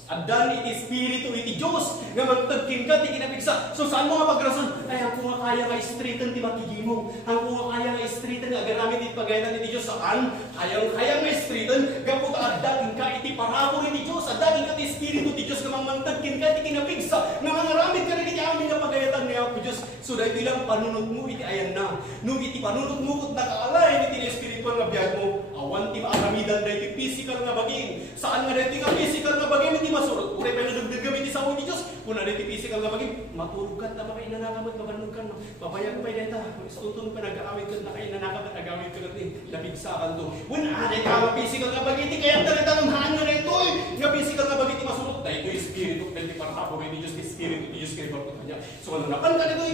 Addan iti Espiritu iti Diyos nga magtagking ka ti kinapigsa. So saan mo nga pagrason? Ay ang kung kaya nga straighten ti makigimo. Ang kung kaya nga straighten nga ganamit iti pagayatan iti Diyos saan? Kaya nga straighten gaputa addaking ka iti parabor iti Diyos. Addaking ka ti Espiritu iti Diyos nga magtagking ka ti kinapigsa. Nga mangaramid ka iti amin nga pagayatan ni Apo Diyos. So dahil bilang panunod mo iti ayan na. Nung iti panunod mo kung nakaalay iti espiritual nga biyag mo. Awan ti maaramidan dahil ti physical nga baging. Saan nga dahil ti nga physical nga baging iti masurot. Uray pa nadagdagan iti sa ni Diyos. Kung na iti physical nga baging, maturog ka na makain nanakamat kabanong ka. Pabayag pa deta. Sa utong pa nag-aawit ka na kain nanakamat nag-aawit ka na napigsakan to. Kung aday ka nga physical nga baging iti kaya talita ng haan nga na ito nga physical nga baging iti masurot. Dahil ito espiritu. Dahil iti parabog iti Diyos. Espiritu iti Diyos kaya barkot niya. So ano napan ka nito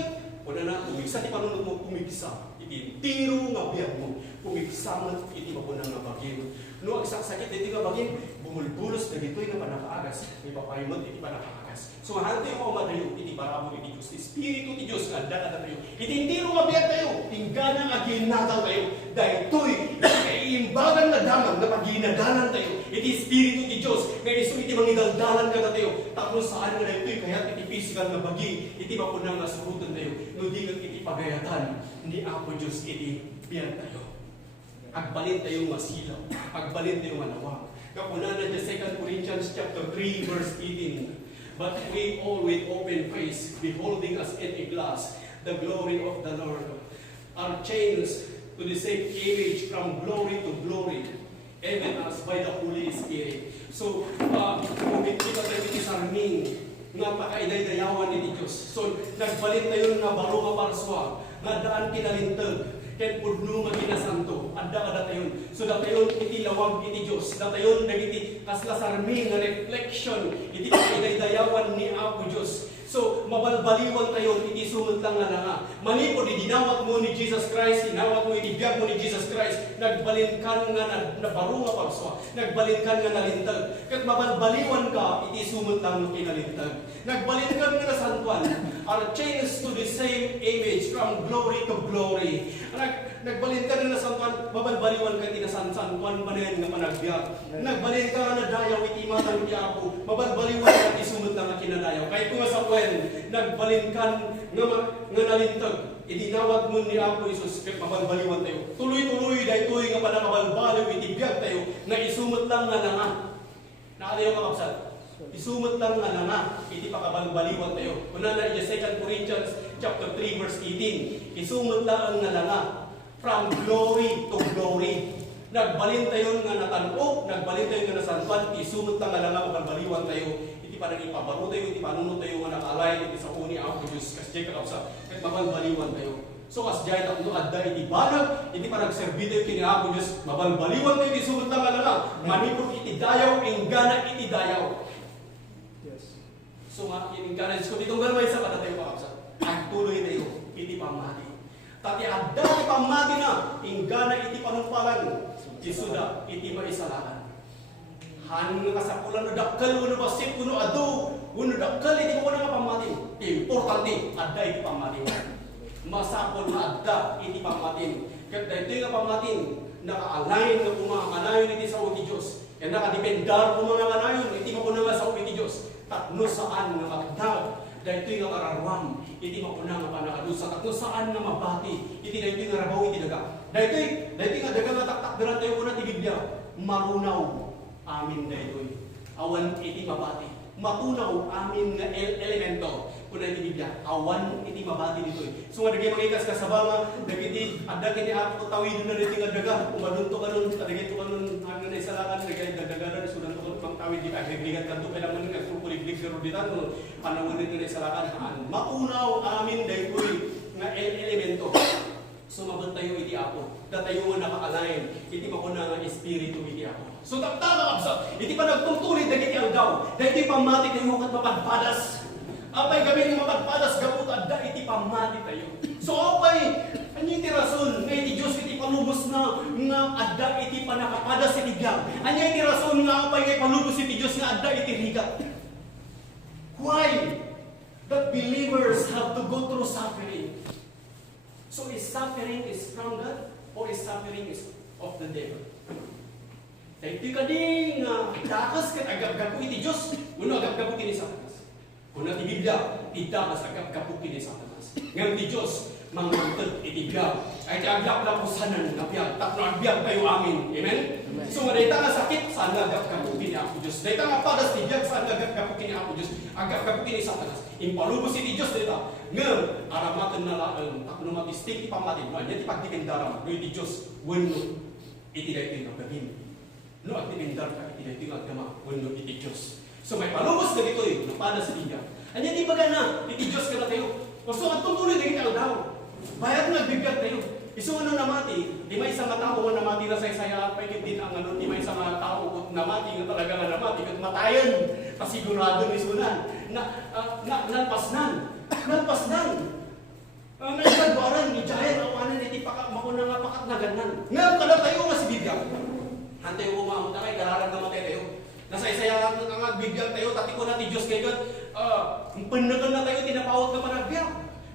Una na, kumigsa ti panunod mo, kumigsa. Iti tiro nga biyag mo. Kumigsa mo, iti mapunang nga bagay. No, ang sakit, iti nga bagay, bumulbulos na dito'y nga panakaagas. May papayunod, iti panakaagas. So, mahal tayo mga madayo, iti parabong iti Diyos. Espiritu ti Diyos, nga dada tayo. Iti tiro nga biyag tayo, tingganan nga ginataw tayo. Dahil to'y, kaiimbagan na damang na paginadanan tayo. Iti Espiritu ti Diyos, nga iso iti mangidaldalan ka na tayo. Tapos saan nga na ito'y, kaya iti physical na bagay, iti mapunang nga surutan tayo. No di nga iti pagayatan ni Apo Diyos iti biyag tayo. Agbalin tayo masilaw. Agbalin tayo malawang. Kapuna na sa 2 Corinthians chapter 3 verse 18. But we all with open face, beholding as in a glass, the glory of the Lord, are changed to the same image from glory to glory, even as by the Holy Spirit. So, kung kita tayo itisarming, nga pakaiday-dayawan ni Diyos. So, nagbalit tayo nga baro nga parswa, nga daan kinalintag, ken pudno nga kinasanto, adda tayo. So, datayon iti lawag iti Diyos, datayon dagiti kaslasarmi nga reflection, iti pakaiday-dayawan ni Apo Diyos. So, mabalbaliwan tayo, iti sumot lang nga nga. Manipod, dinawat mo ni Jesus Christ, dinawat mo, ibiyag mo ni Jesus Christ, nagbalinkan nga na baro nga parswa, nagbalinkan nga nalintag. Kat mabalbaliwan ka, iti sumot lang nga kinalintag. Nagbalinkan nga na santuan, are changed to the same image from glory to glory. Nagbalinkan nga na santuan, mabalbaliwan ka, iti na santuan pa na yan nga panagbiyak. Nagbalinkan nga na dayaw, iti matang iti Apo, mabalbaliwan ka, iti sumot lang nga kinadayaw. Kahit kung sa nagbalinkan nga nalintag, idinawag mo ni Apo Isus, kaya mabalbaliwan tayo. Tuloy-tuloy dahil tuloy nga pala kabalbaliw, itibiyag tayo, na isumot lang nga nga. Nakalayo ka kapsat? Isumot lang nga nga, iti pakabalbaliwan tayo. Una na 2 Corinthians chapter 3 verse 18, isumot lang nga, from glory to glory. Nagbalin tayo nga natanong, nagbalin tayo nga nasanpan, isumot lang nga, mabalbaliwan tayo. iti panang ipabaro tayo, iti panunod tayo nga nakalay, iti sa uni ako Diyos, kasi kakapsa, kahit mabalbaliwan tayo. So as jay tapno adda iti banag, iti panag serbi tayo kini ako Diyos, mabalbaliwan tayo, iti sumot lang alala, manipod iti dayaw, ingana iti dayaw. Yes. So nga, ingana, Diyos ko, ditong galway sa kada tayo kakapsa, agtuloy tayo, iti pamati. Tati adda iti pamati na, ingana iti panumpalan, isuda iti maisalaan. Han nga kasapulan no dakkal uno basit uno adu uno dakkal iti mo nga pamati. Importante adda iti pamati. Masapol na adda iti pamati. Ket daytoy nga pamati naka-align nga pumanganayon iti sa ti Dios. Ken nakadependar pumanganayon iti mo nga sa ti Dios. Tatno saan nga magdag daytoy nga mararwam iti mapuna nga panakadusa tatno saan nga mabati iti daytoy nga rabaw iti daga. Daytoy nga daga nga taktak daran tayo kuna ti Biblia. Marunaw amin daytoy awan iti mabati matunaw amin nga elemento kuna iti Biblia awan iti mabati ditoy so nga dagiti mangikas kasabanga dagiti adda kini apo tawid na diti nga daga umadun to kanon dagiti kanon hangin na isalakan dagiti dagagaran sudan to pang tawid di agrigat kanto pelang man nga kukuliglig pero ditan no panawon dito na isalakan matunaw amin daytoy nga elemento. So mabot tayo iti Apo. Datayo nga naka-align. Iti makuna nga espiritu iti Apo. So tama kapsa. Iti pa nagtungtuloy dagiti aldaw. Dagiti pamati tayo kat mapadpadas. Apay kami nga mapadpadas gamot adda iti pamati tayo. So apay anyo iti rason nga iti Dios iti palubos na nga adda iti panakapadas iti biag. Anyo iti rason nga apay nga palubos iti Dios nga adda iti rigat. Why? That believers have to go through suffering. So is suffering is from God or is suffering is of the devil? Dahil ito ka din dakas kat agap-gapu iti Diyos, uno agap-gapu kini Satanas. Kung na ti Biblia, idakas agap-gapu kini Satanas. Ngayon ti Diyos, mangangtag iti biyag. Ay ti agap-gapusanan na biyag, tapno agbyag kayo amin. Amen? So nga dahita nga sakit, saan nga agap-gapu kini ako Diyos. Dahita nga padas ti biyag, saan nga agap-gapu kini ako Diyos. Agap-gapu kini Satanas. Impalubos iti Diyos dito. Ngam, aramatan na laang, tapno matistik ipamatin mo. Yan ti pagdipindaram, no iti Diyos, wano, iti dahito yung gagawin. No, agdipindar ka, iti dahito yung agama, wano iti Diyos. So may palubos na dito yung napadas iti biyag. Anya di baga na, iti Diyos ka na tayo. O so, at tutuloy na iti daw. Bayat nagbibiyag tayo. Iso ano namati, di may isang tao nga namati na say-saya, pwede din ang ano, di may isang tao kung namati nga talaga nga namati, kat matayan, pasigurado ni sunan, nalpasnan. Nagkagwaran, ni Jair, awanan, iti makuna nga pakat na ganan. Ngayon ka na tayo nga si bibiyag. Hantay ko mamamot na kayo, kararan na matay tayo. Nasay-saya lang nga bibiyag tayo, tati ko na ti Diyos kayo, panagan na tayo, tinapawat ka pa nagbiyak.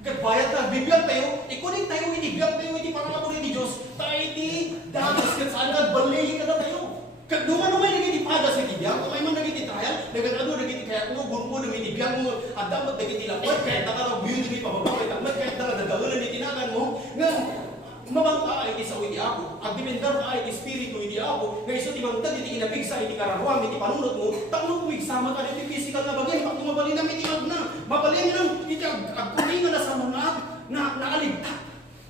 Bayat na, bibiyag tayo, ikunin tayo, itibiyag tayo, iti pangapunin ni Diyos, tayo iti dagas ka saan, nagbalihin ka na tayo. Kadungan naman nagiti padas ng itibiyag, kung may man nagiti trial, nagagano nagiti kaya mo, gurmo ng itibiyag mo, at dapat nagiti lakwat, kahit nakalagbiyo nagiti pababaway, takmat, kahit nakadagalan ng itinagan mo, nga, mabang iti sa iti ako, agdipendar iti spiritu iti ako, nga iso timangtad iti kinapigsa, iti kararuam, iti panunot mo, takno kumigsama ka iti physical na bagay, pag tumabalinam iti magna, mabalinam iti agkulingan na sa mga naaligtak.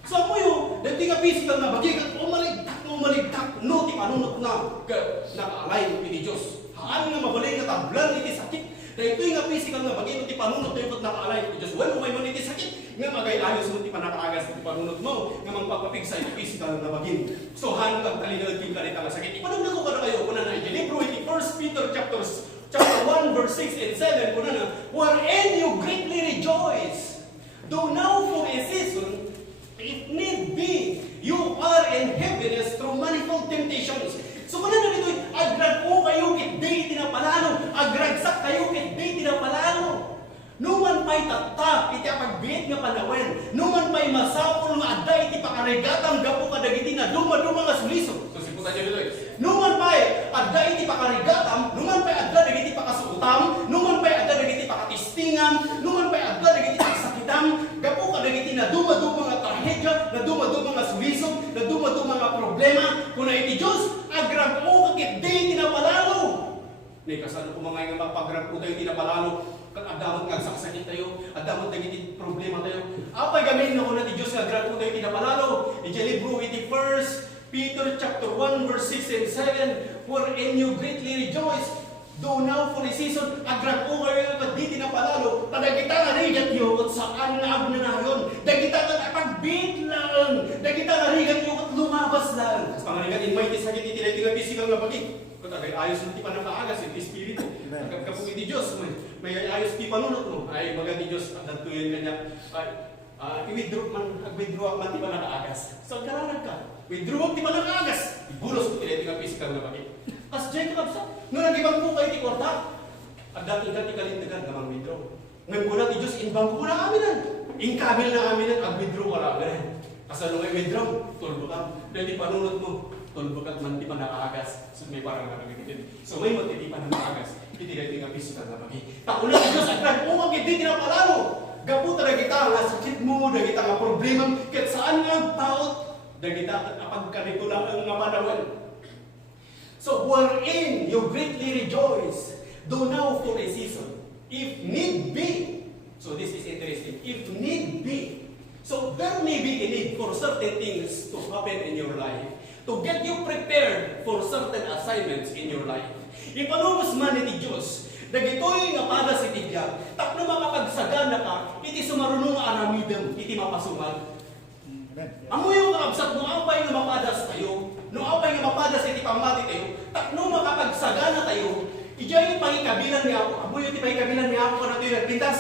So mo yun, dati nga physical na bagay, umaligtak, no, ti panunot na, naka-align iti Diyos. Haan nga mabalin nga tablan iti sakit, dahil ito nga physical na bagay, iti panunot na ito naka-align iti Diyos. Well, umay mo iti sakit, nga magay-ayos mo iti panakaagas iti panunot mo, nga magpapapigsa iti physical na bagay. So, haan kang talinagin ka rin ang sakit. Ipanunod ko ka na kayo, kuna na iti libro, iti 1 Peter chapter 1 verse 6 and 7, kuna na, wherein you greatly rejoice, though now for a season, if need be, you are in heaviness through manifold temptations. So kung na dito, agrag po kayo kit day tinapalalo, agragsak kayo kit day tinapalalo. Numan pa'y tatta, iti apagbiit nga panawen. Numan pa'y masapol nga adda, iti pakarigatang gapo kadagiti na duma-duma nga suliso. So siputan nyo dito numan pa'y adda, iti pakarigatam, numan pa'y adda, dagiti pakasuutam, numan pa'y adda, dagiti pakatistingan, numan pa'y adda, dagiti pakasakitam, gapo kadagiti na duma-duma nga trahedya, na duma-duma nga suliso, na duma-duma nga problema. Kung na iti Diyos, agrag po kakit day tinapalalo. Nay kasano kung mga nga magpagrag po tayo tinapalalo, adamot nga saksakit tayo, adamot nagiti problema tayo. Apay gamin na ko na ti Diyos nga agrag po tayo tinapalalo. Iti libro iti 1 Peter chapter 1 verse 6 and 7, wherein you greatly rejoice, Do now for a season, agrag o kayo at di tinapalalo, tadagita nga rigat yun at saan nga ag na nayon. Dagita nga pagbit lang. Dagita nga rigat yun at lumabas lang. Sa pangaligat, in mighty sakit, itinay nga physical nga bagay. Kung ayos na ti pa nakaagas, yung espiritu. Kapag di Diyos, may ayos ti panunot mo. Ay, baga di Diyos, at natuyan kanya. I-withdraw man ti pa nakaagas. So, karanan ka. Withdraw ti pa nakaagas. Ibulos ko tinay nga physical nga bagay. As Jay kapsa, nung nag-ibang po kayo ti kwarta, at dating ka ti kalintagan namang withdraw. Ngayon po na ti Diyos, inbang ko na aminan. Inkabil na aminan, ag-withdraw ka lang. Asa nung withdraw, tulbo ka. Dahil di panunod mo, tulbo ka man di pa nakaagas. So may parang nakagagin. So may mati di pa nakaagas. Hindi natin nga piso ka na pagi. Takulan ti Diyos, at nag-umag, hindi tinapalalo. Gapu talaga kita nga sakit mo, dagita nga problema, kahit saan nga taot, dagita at apagkanito lang ang nga panahon. So, wherein you greatly rejoice, do now for a season, if need be. So, this is interesting. If need be. So, there may be a need for certain things to happen in your life, to get you prepared for certain assignments in your life. Ipanubos man ni Diyos, dagitoy nga para si tibiyag, takno makapagsagana ka, iti sumarunong aramidem, iti mapasumag. Amo yung kaabsat mo, apay nga mapadas tayo, no apay nga mapadas iti pamati tayo, takno makapagsagana tayo, ijay pangikabilan ni ako, amo yung pangikabilan ni ako na ito yung nagpintas,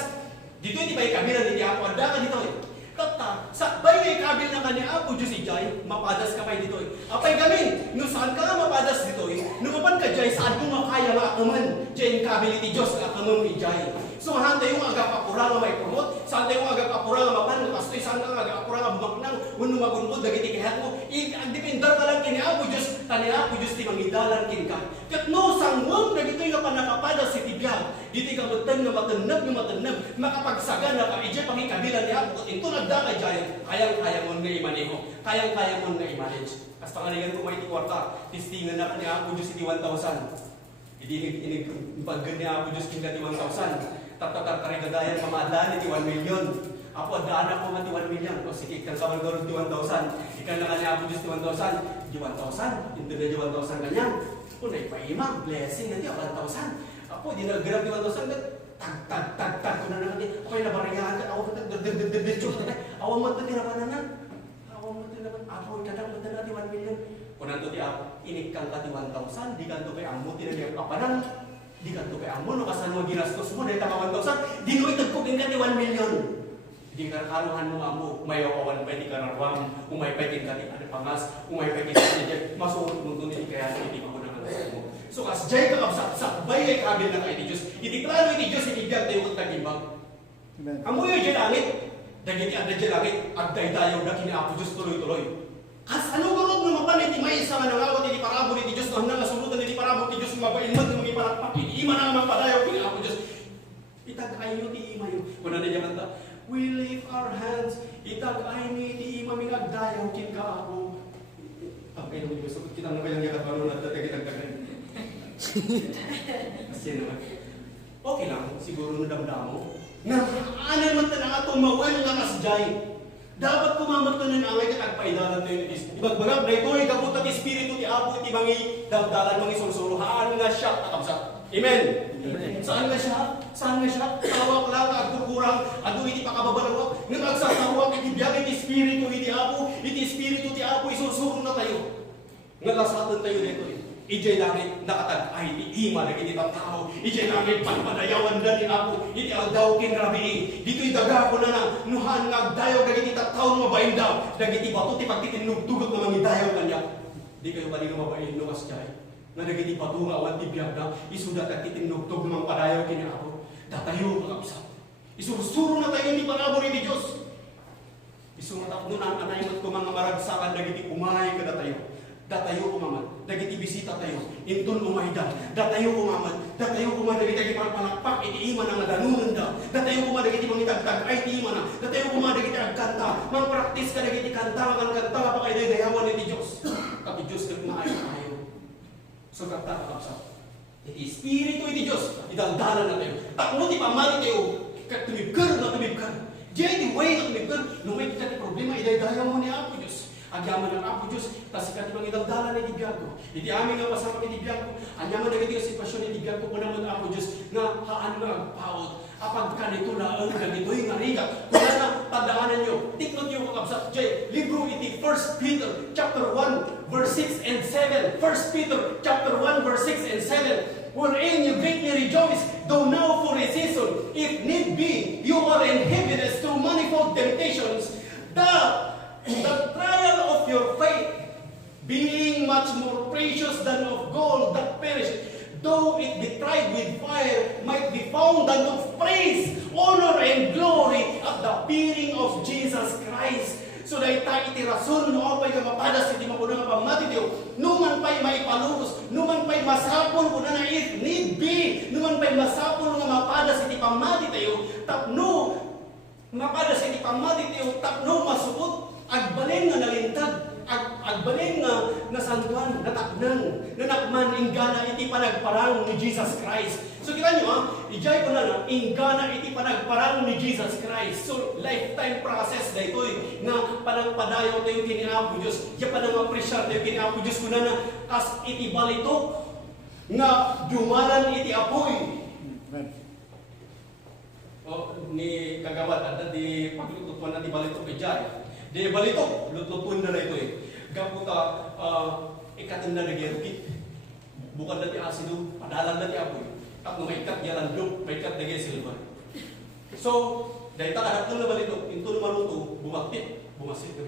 dito yung pangikabilan ni ako, anda ka dito eh. Tata, sakbay nga ikabil na kanya ako, Diyos ijay, mapadas ka pa dito eh. Apay gamin, no saan ka nga mapadas dito eh, no kapan ka jay, saan mo makaya maakuman, jay kabil iti Diyos, akaman ijay. So, saan tayo nga agapapura nga may promote, saan tayo nga agapapura nga mapan, kastoy saan nga agapapura nga bumaknang, unong magunod, dagiti kahat mo, agdipindar ka lang kini ako, Diyos, tani ako, Diyos, di mangidalan kin ka. Kat no, sangwang, nagito'y nga panakapada si tibiyag, diti ka matanab, makapagsaga na ka, ijay pangikabilan ni ako, ito nagdaka jay, kayang-kayang mo nga imaneho, kayang-kayang mo nga i-manage. Hasta nga niyan ko may kwarta, tistingan na ka ni ako, Diyos, iti 1,000. Ipaggan niya ako, Diyos, king kati 1,000. Tatarigadayan pamadaan iti 1 million. Apo, daan ako mati 1 million. O sige, ikan ka magdorog ti 1,000. Ikan na kanya ako Diyos ti 1,000. Di 1,000. Hindi na di 1,000 kanya. Kung naipaimang, blessing na di 1,000. Apo, di naggrab di 1,000. Tag. Kung na naman di, ako'y nabaringahan ka. Awa mo Awa mo tirapan na. Awa mo tirapan. Apo, kadang mo na ti 1 million. Kung nanto ti ako, inikang ka ti 1,000. Di kanto kay amo, tinagyan kapanan. Di ka ito kay amo, no kasan mo ginastos mo, dahil tama 1,000, di mo itagpugin ka ni 1 million. Di ka karuhan mo amo, umayaw ka 1 pa, di ka naruang, umay pa kin ka ni pangas, umay pa kin ka ni Jay, masuot mo ito ni kaya hindi pa ko naman mo. So as Jay ka sakbay ay kabil na kayo ni Diyos, iti plano ni Diyos, ibigyan tayo kong tagibang. Amo yung Diyos langit, dagiti ang Diyos langit, agday tayo na kinapo Diyos tuloy-tuloy. Kas ano garod na mapan iti may isa nga nangawat iti parabot iti Diyos na nasurutan iti parabot iti Diyos mabain man ng mga ipalakpak iti ima na mapadayaw kini ako Diyos. Itag-ay nyo ti ima yun. Kung na niya kanta, we lift our hands, itag-ay ni ti ima ming agdayaw kin ka ako. Tagay naman Diyos, kita na kailang yakat paano natagitag-tagay. Kasi naman, okay lang, siguro nadamdam mo. Na ano naman talaga tumawin nga kasjay. Dapat kumamat ka ng angay at agpaidalan tayo ni Diyos. Ibagbagab na ito ay kaputat espiritu ti Apo iti mangi damdalan mangi surusuruhaan nga siya takabsa. Amen. Saan nga siya? Tawak lang agkurkurang adu iti pakababalawa. Ng agsasawak iti biyag iti espiritu iti Apo, iti espiritu ti Apo isusuro na tayo. Nga lasatan tayo dito. Ijay langit nakatag-ay ti ima dagiti tao. Ijay langit panpadayawan na ni Apo. Iti aldaw kin rabii. Dito'y daga ko na nuhan nga agdayaw dagiti taon mabain daw. Dagiti bato ti pagtitinugtugot na mangidayaw kanya. Di kayo kanino mabain no asjay. Na dagiti bato nga awan ti biyag na isudat at titinugtog ng padayaw kin Apo. Datayo kakapsa. Isurusuro na tayo ni panabor iti Diyos. Isurat nun ang anaymat ko mga maragsakan dagiti umay kada tayo. Datayo umaman, dagiti bisita tayo, intun umayda, datayo umaman, dagiti palpalakpak, iti ima na madanunan da, datayo umaman, dagiti mangitagtag, ay iti ima na, datayo umaman, dagiti agkanta, mangpraktis ka, dagiti kanta, kanta, kapag ay dayawan iti Diyos. Tapi Diyos, nagmaayo tayo. So, kanta, kapsa. Iti espiritu iti Diyos, idaldalan na tayo. Takmo, ti pamali tayo, tumibkar na tumibkar. Diyan, di way na tumibkar, lumay kita ti problema, idaydayaw mo ni Apo Diyos. Agyaman ng Apo Diyos, tasikat ibang idagdalan na ibigyan ko. Iti amin nga pasama ibigyan ko. Anyaman na ganito sitwasyon ibigyan ko po naman Apo Diyos na haan nga agpaot. Apag kanito na ang ganito'y nga rigat. Kung na tandaanan nyo, tiklot nyo kakabsat Jay, libro iti 1 Peter chapter 1 verse 6 and 7. 1 Peter chapter 1 verse 6 and 7. Wherein you greatly rejoice, though now for a season, if need be, you are in heaviness through manifold temptations, the trial of your faith, being much more precious than of gold that perishes, though it be tried with fire, might be found unto praise, honor, and glory at the appearing of Jesus Christ. So dahil tayo iti rason, no pa'y kamapadas, iti mapunang pamati tiyo, numan pa'y maipalugos, numan pa'y masapon, kung na if need be, numan pa'y masapon nga mapadas, iti pamati tiyo, tapno, mapadas iti pamati tiyo, tapno masuot, agbaleng nga nalintag, agbaleng nga nasantuan, nataknang, nanakman, inggana, iti panagparang ni Jesus Christ. So kita nyo ijay ko na inggana, iti panagparang ni Jesus Christ. So lifetime process na ito nga panagpadayo tayo kiniapo Diyos, ya panang-apresyar tayo kiniapo Diyos ko na kas iti balitok, nga dumalan iti apoy. Amen. O, ni kagawad, ada di paglutupan na di balitok ijay. Di balitok, lutupon na ito Gaputa, ikatan na nagyarkit. Bukan dati asido, padalan dati apoy. At maikat yalan blue, maikat na silver. So, dahil takaharap na balitok, into na maluto, bumaktit, bumasit.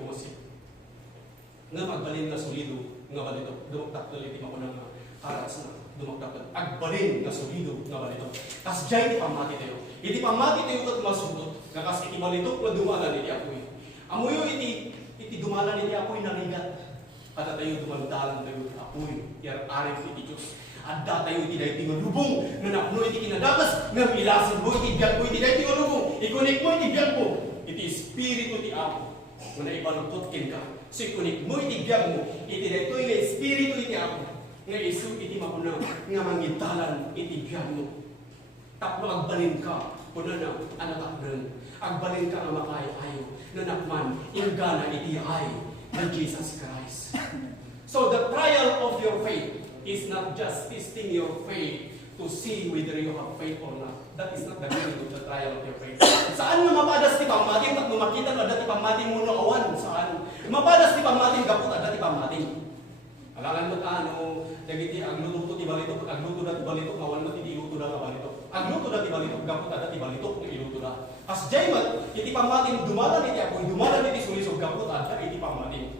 Nga magbalin na solido, nga balitok. Dumaktak na litima ko ng karats na dumaktak. Agbalin na solido, nga balitok. Kas dyan iti pamati tayo. Iti pamati tayo kat masudot, nga kas iti balitok na dumalan iti apoy. Amuyo iti dumalan iti apoy na rigat. At tayo dumandalan tayo apoy, yar arif iti Diyos. At tayo iti dahi tingon lubong, nga napno iti kinadapas, nga ilasan mo iti biyak mo iti dahi tingon lubong, ikunik mo iti biyak mo, iti espiritu ti apo, nga naibalukot kin ka. So ikunik mo iti biyak mo, iti dahi nga espiritu iti apo, nga isu iti makuna, nga mangintalan iti biyak mo. Tapno agbalin ka, kuna na anak aknan, agbalin ka nga makayo-ayo, nanakman, inggana iti ay, ng Jesus Christ. So the trial of your faith is not just testing your faith to see whether you have faith or not. That is not the meaning of the trial of your faith. Saan nga mapadas ti pamating at makita na dati pamating mo awan? Saan? Mapadas ti pamating gapot at dati pamating. Alangan mo ano, dagiti agluto ti balitok, agluto dati balitok, awan mo ti iluto na balitok. Agluto dati balitok, gapot at dati balitok, iluto na. As jaymat, iti pamating dumalan iti apoy, dumalan iti sulisog gapot at iti pamating.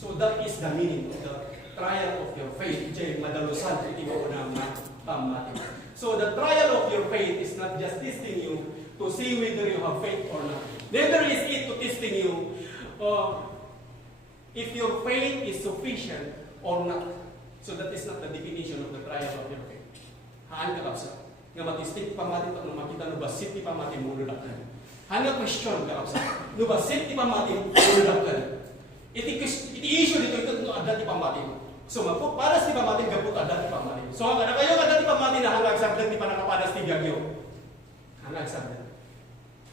So that is the meaning of the trial of your faith. Ijay madalusan iti maunang pamating. So the trial of your faith is not just testing you to see whether you have faith or not. Neither is it to testing you if your faith is sufficient or not. So that is not the definition of the trial of your faith. Haan ka kapsa. Nga matistik pamating at makita no basit ti pamating mo ludakan. Haan nga question ka kapsa. No basit ti pamating mo ludakan. Iti issue dito ito ada ti pamating. So mapapadas ti pamating gapot ada ti pamating. So kada kayo ada ti pamating na hangag sabdan ti panakapadas ti biagyo. Hangag sabdan.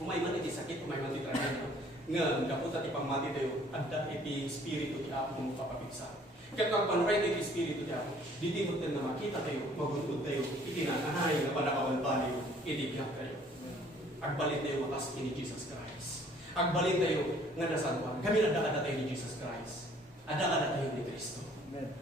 Umay man iti sakit, umay man ti tragedya. Nga gapot ti pamating tayo ada iti spiritu ti Apo mo papabigsa. Kaya kung panray iti spiritu ti Apo, diti mo na makita tayo, magunod tayo, itinanahay na panakawan tayo, iti biag tayo. Agbalin tayo makas ni Jesus Christ. Agbalin tayo nga nasantuan. Kami ada tayo ni Jesus Christ. Ada tayo ni Kristo.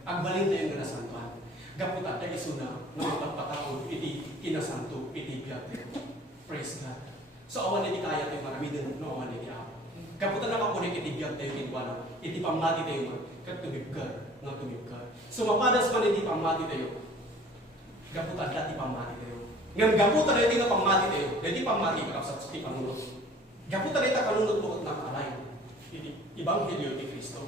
Agbalin tayo nga nasantuan. Gapot tayo isuna nga mapagpatawod iti kinasanto iti biag tayo. Praise God. So awan iti kaya tayo marami din no awan iti Apo. Gaputan na kapunik iti biag tayo kinkuana. Iti pamati tayo nga. Tumibgar. Nga tumibgar. So mapadas man iti pamati tayo. Gaputan dati pamati tayo. Ngam gaputan na iti nga pamati tayo. Dati pamati kakapsat sa iti pangunod. Gaputan na iti kanunod mo at nakalay. Iti Ebanghelyo iti Kristo.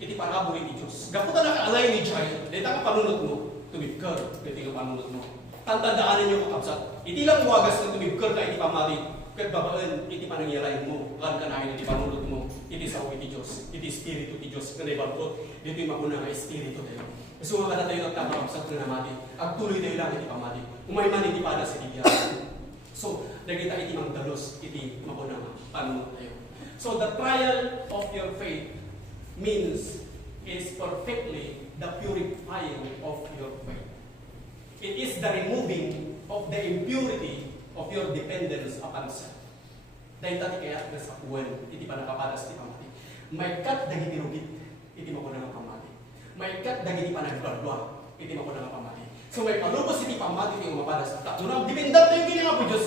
Iti parabo iti Diyos. Gaputan na kaalay ni Jai. Dati ka panunod mo. Tumibgar. Dati ka panunod mo. Tantandaanan nyo kakapsat. Iti lang wagas na tumibgar ka iti pamati. Kaya babaan, iti panangyalain mo, kanahin iti panunod mo, iti sao iti Diyos, iti Espiritu iti Diyos, kanay balkot, dito yung mauna nga Espiritu tayo. So mga kada tayo nagtakarapsat na namati, agtuloy tayo lang iti pamati, umayman iti padas iti biyak. So, nagita iti mangdalos, iti mauna nga panunod tayo. So the trial of your faith means is perfectly the purifying of your faith. It is the removing of the impurity of your dependence upon self. Dahil dati kaya nasa kuwan, iti pa nakapadas ti pamati. May kat dagiti rugit, iti mo ko na pamati. May kat dagiti pa nagdwa, iti mo ko na pamati. So may palubos iti pamati iti umapadas. Taktunang dipindar tayo kini nga po Diyos.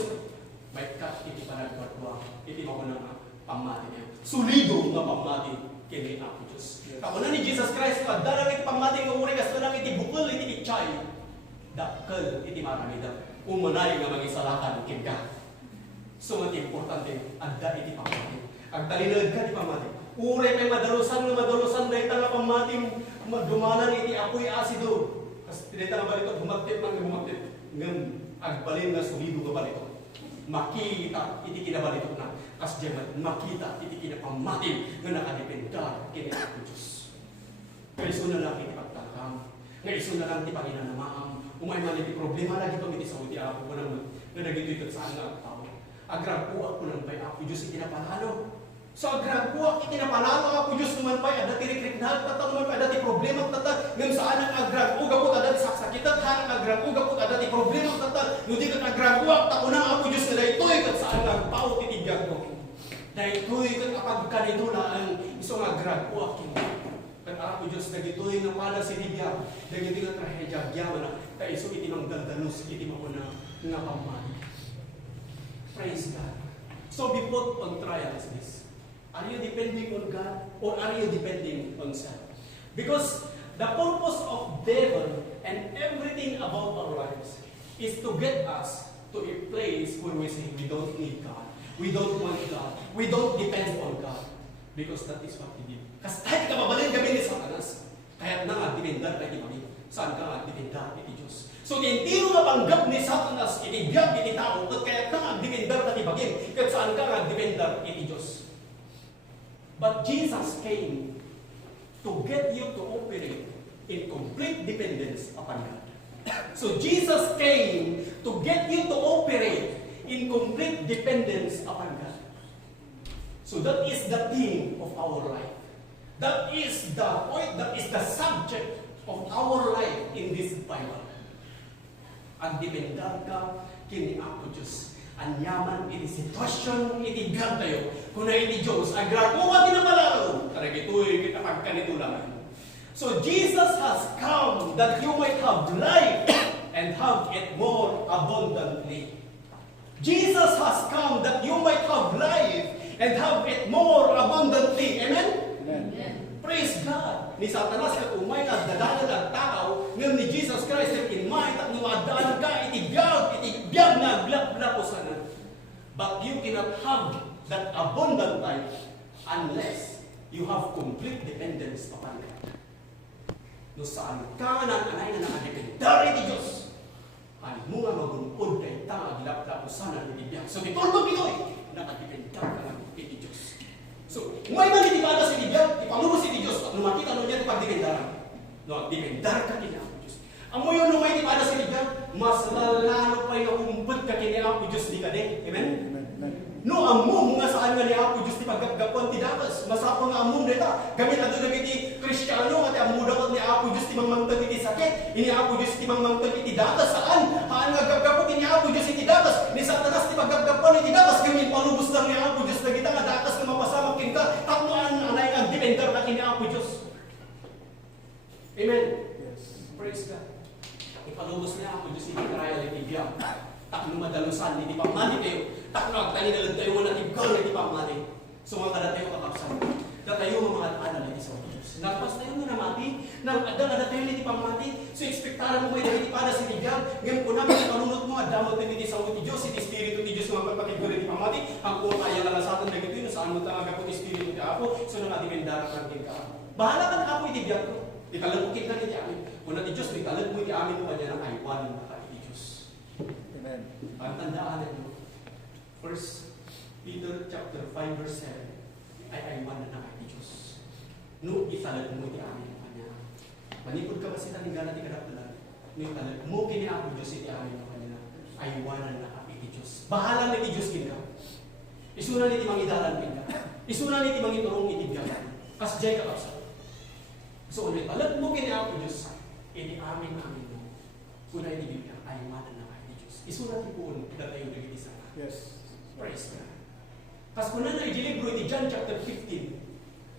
May kat iti pa nagdwa, iti mo ko na pamati niya. Sulido nga pamati kini nga po Diyos. Kakunan ni Jesus Christ, pagdarang iti pamati nga uri kas lang iti bukol iti itchay. Dakkel iti maramida. Umanay nga mangisalakan kinka. So, nga importante, agda iti pamati. Agdalinag ka iti pamati. Ure kay madalusan dahil nga pamati, dumanan iti apoy asido. Kasi dahil nga balito, humagtit. Ngam, agbalin nga sulido nga balito. Makita iti kinabalito na. Kasi diyan, makita iti kinapamati nga nakadependa kini ako Diyos. Kaya iso na lang iti pagtakam. Nga iso na lang iti paginanamaam. Umay man iti problema lagi pag iti sa uti ako ko naman. Nga nagito ito saan nga tao. Agragpuak ko ng bay ako Diyos itinapalalo. So agragpuak itinapalalo ako Diyos naman bay ada tirikrignal tata naman bay ada ti problema tata ngam saan ang agragpuak po ada ti saksakitan han ang agragpuak po ada ti problema tata ngudi kat agragpuak ta unang ako Diyos na daytoy kat saan nagpao ti tibiyag ko. Daytoy kat kapag kanito na ang isong agragpuak kini. Kat ako Diyos dagitoy nga pala si tibiyag dagiti nga trahedya gyaman na ta iso iti mangdaldalos iti makuna nga pamati. Praise God. So before on trial is this. Are you depending on God or are you depending on self? Because the purpose of devil and everything about our lives is to get us to a place where we say we don't need God. We don't want God. We don't depend on God. Because that is what He did. Kasi kahit ka mabalin kami ni Satanas, kahit na nga dipendar ka iti saan ka nga dipendar iti Diyos. So, tintiro nga panggap ni Satanas, itibiyag iti tao, at kaya nga dipendar na tibagin, kat saan ka nga dipendar iti Diyos. But Jesus came to get you to operate in complete dependence upon God. So, Jesus came to get you to operate in complete dependence upon God. So, that is the theme of our life. That is the point, that is the subject of our life in this Bible. Ang dependar ka kini ako Diyos. Ang yaman iti sitwasyon iti biyag tayo. Kuna iti Diyos, ang graduwa tinapalalo. Taragitoy kita pagkanito lang. So Jesus has come that you might have life and have it more abundantly. Jesus has come that you might have life and have it more abundantly. Amen? Amen. Praise God. Ni Satanas kat umay at dadalan ang tao ngam ni Jesus Christ at inmay at nuwadaan ka itibiyag na glap-glaposan. But you cannot have that abundant life unless you have complete dependence upon God. No saan ka na anay na nakadependar iti Diyos. Ano mo nga magunod kay tanga glap-glaposan ang itibiyag. So ditulog ito'y nakadependar ka lang iti Diyos. So, may man itibada si Diyos, ipamuro si Diyos, at lumakita nun niya pagdipendaran. No, dipendar ka kini ako Diyos. Amo yun nung may itibada si Diyos, mas lalano pa yung umpad ka kini ako Diyos di ka din. Amen? No, amo nga saan nga ni ako Diyos di paggagapuan ti dakas. Masapon nga amo neta. Gamit na doon iti Kristiyano at amo dapat ni ako Diyos ti mamangtag iti sakit. Ini ako Diyos ti mamangtag iti dakas. Saan? Haan nga gagapo kini ako Diyos iti dakas. Ni Satanas ti paggagapuan iti dakas. Gamit palubos lang ni ako Diyos na kita nga dakas na mapasamak kinka. Takloan anay ang dependar na kini ako Diyos. Amen? Yes. Praise God. Ipalubos niya ako Diyos iti trial iti biyag. Takno madalusan iti pamati kayo. Takno agtanidalag tayo mo natin ikaw na iti pamati. So mga kadatayo kakapsan. Datayo mga alala iti sa Diyos. Nagpas tayo nga namati. Nagada tayo iti pamati. So ekspektaran mo kayo na iti pada sa biyag. Ngayon po namin ipanunod mo adamot na iti sa iti Diyos. Iti Espiritu iti Diyos mga pagpatibur iti pamati. Ang kung kaya nga lang sa atin na gito saan mo talaga po Espiritu iti ako. So nakadipendara ka rin ka. Bahala ka na ako iti biyag ko. Ikalagukit na iti amin. Kung natin Diyos, italag mo iti amin mo kanya ng aywan na iti Diyos. Amen. Ang tandaan nyo, 1 Peter chapter 5 verse 7, ay aywan na iti Diyos. No, italag mo iti amin mo kanya. Manipod ka ba si talinggana ti kadaptalan? No, italag mo kini ako Diyos iti amin mo kanya. Aywan na iti Diyos. Bahala na iti Diyos kinka. Isunan iti mangidalan kinka. Isunan iti mangiturong iti biyagan. Kasjay ka kapsa. So, ulit, alam mo kini ako Diyos, ini amin mo. Kuna ini Biblia, ay manan na kayo ni Diyos. Isulat ipuon, datayo na gini sana. Yes. Praise God. Kas kuna na i-libro iti John chapter 15,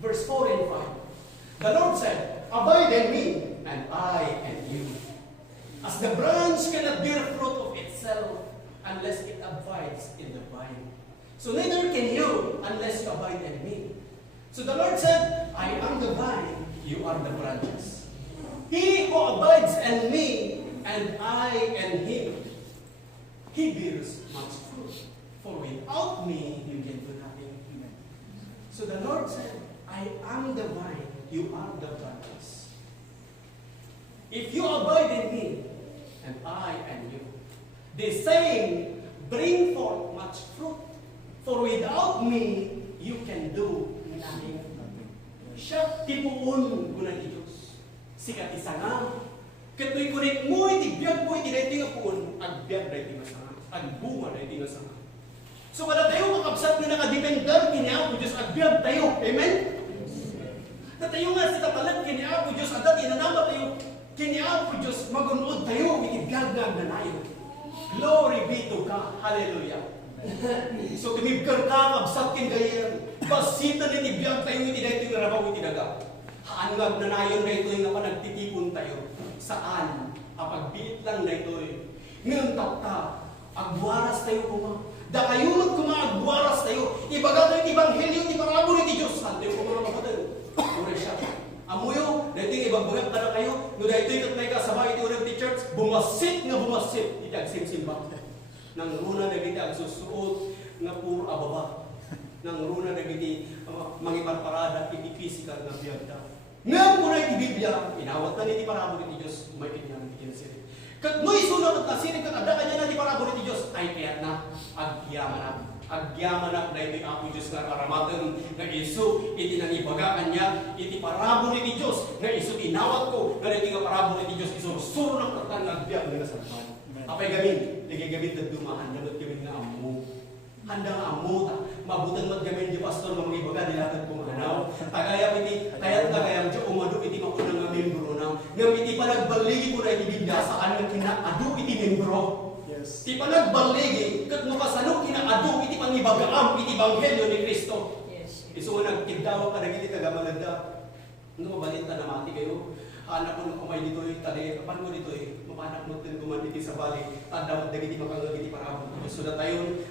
verse 4 and 5. The Lord said, abide in me, and I in you. As the branch cannot bear fruit of itself unless it abides in the vine, so neither can you unless you abide in me. So the Lord said, I am the vine, you are the branches. He who abides in me, and I in him, he bears much fruit. For without me, you can do nothing. So the Lord said, I am the vine, you are the branches. If you abide in me, and I in you, the same bring forth much fruit. For without me, you can do nothing. Siya tipuon ko na ni Diyos. Sikat isa nga. Kato'y kunik mo, itibiyag mo, itinay nga puon, agbyag na iti masama. Agbunga na iti masama. So wala tayo makabsat na nakadependar, kiniapo Diyos, agbyag tayo. Amen? Na tayo nga sa tapalag, kiniapo Diyos, adat inanama tayo, kiniapo Diyos, magunod tayo, itibiyag na nanayo. Glory be to God. Hallelujah. So tumibkar ka, kabsat kin gayan. Basita na itibiyag tayo, itinay ito nga rabaw, itinaga. Haangag na nayon na ito nga pa nagtitipon tayo. Saan? Apagbiit lang na ito eh. Ngayon tapta, agwaras tayo kuma. Da kayunod kuma, agwaras tayo. Ibaga tayo ibanghelyo, iparabo ni Diyos. Saan tayo kuma mapatay? Ure siya. Amuyo, dahito yung ibagbagat ka na kayo. No dahito yung katnay ka, sabay ito ulang teachers, bumasit nga bumasit. Iti agsimsimba. Nang runa na giti agsusuot, nga puro ababa. Nang runa na giti, mangiparparada, iti physical na biyagda. Ngayon ko na iti Biblia, inawat na niti parabo ni Diyos, umaypit niya ng kinasirin. Kat no'y sunod at nasirin kat ada kanya na ti parabo ni Diyos, ay kaya't na, agyamanap. Agyamanap na iti ako Diyos nga karamatan, na iso, iti nangibagaan niya, iti parabo ni Diyos, na iso inawat ko, na iti nga parabo ni Diyos, iso suro ng katan, nagbiag na nasalpan. Apay gamin, nagigabit na dumaan, namat gamin na amo. Handa nga amo, mabutan mat gamin di pastor nga magibaga nilatag kumanaw. Tagaya iti, kaya't tagayang siya umado iti makunang nga membro na. Ngam iti panagbaligi ko na iti Biblia, saan nga kinaadu iti membro. Yes. Iti panagbaligi, kat no kasano kinaadu iti pangibagaam, iti banghelyo ni Kristo. Yes. Iso nga nagtindawa ka na iti tagamalanda. Ano mabalita na mati kayo? Anak ko na kumay dito yung tali, kapan mo dito mapanak mo din guman dito sa bali, tanda mo dagiti makangagiti parabot. So datayon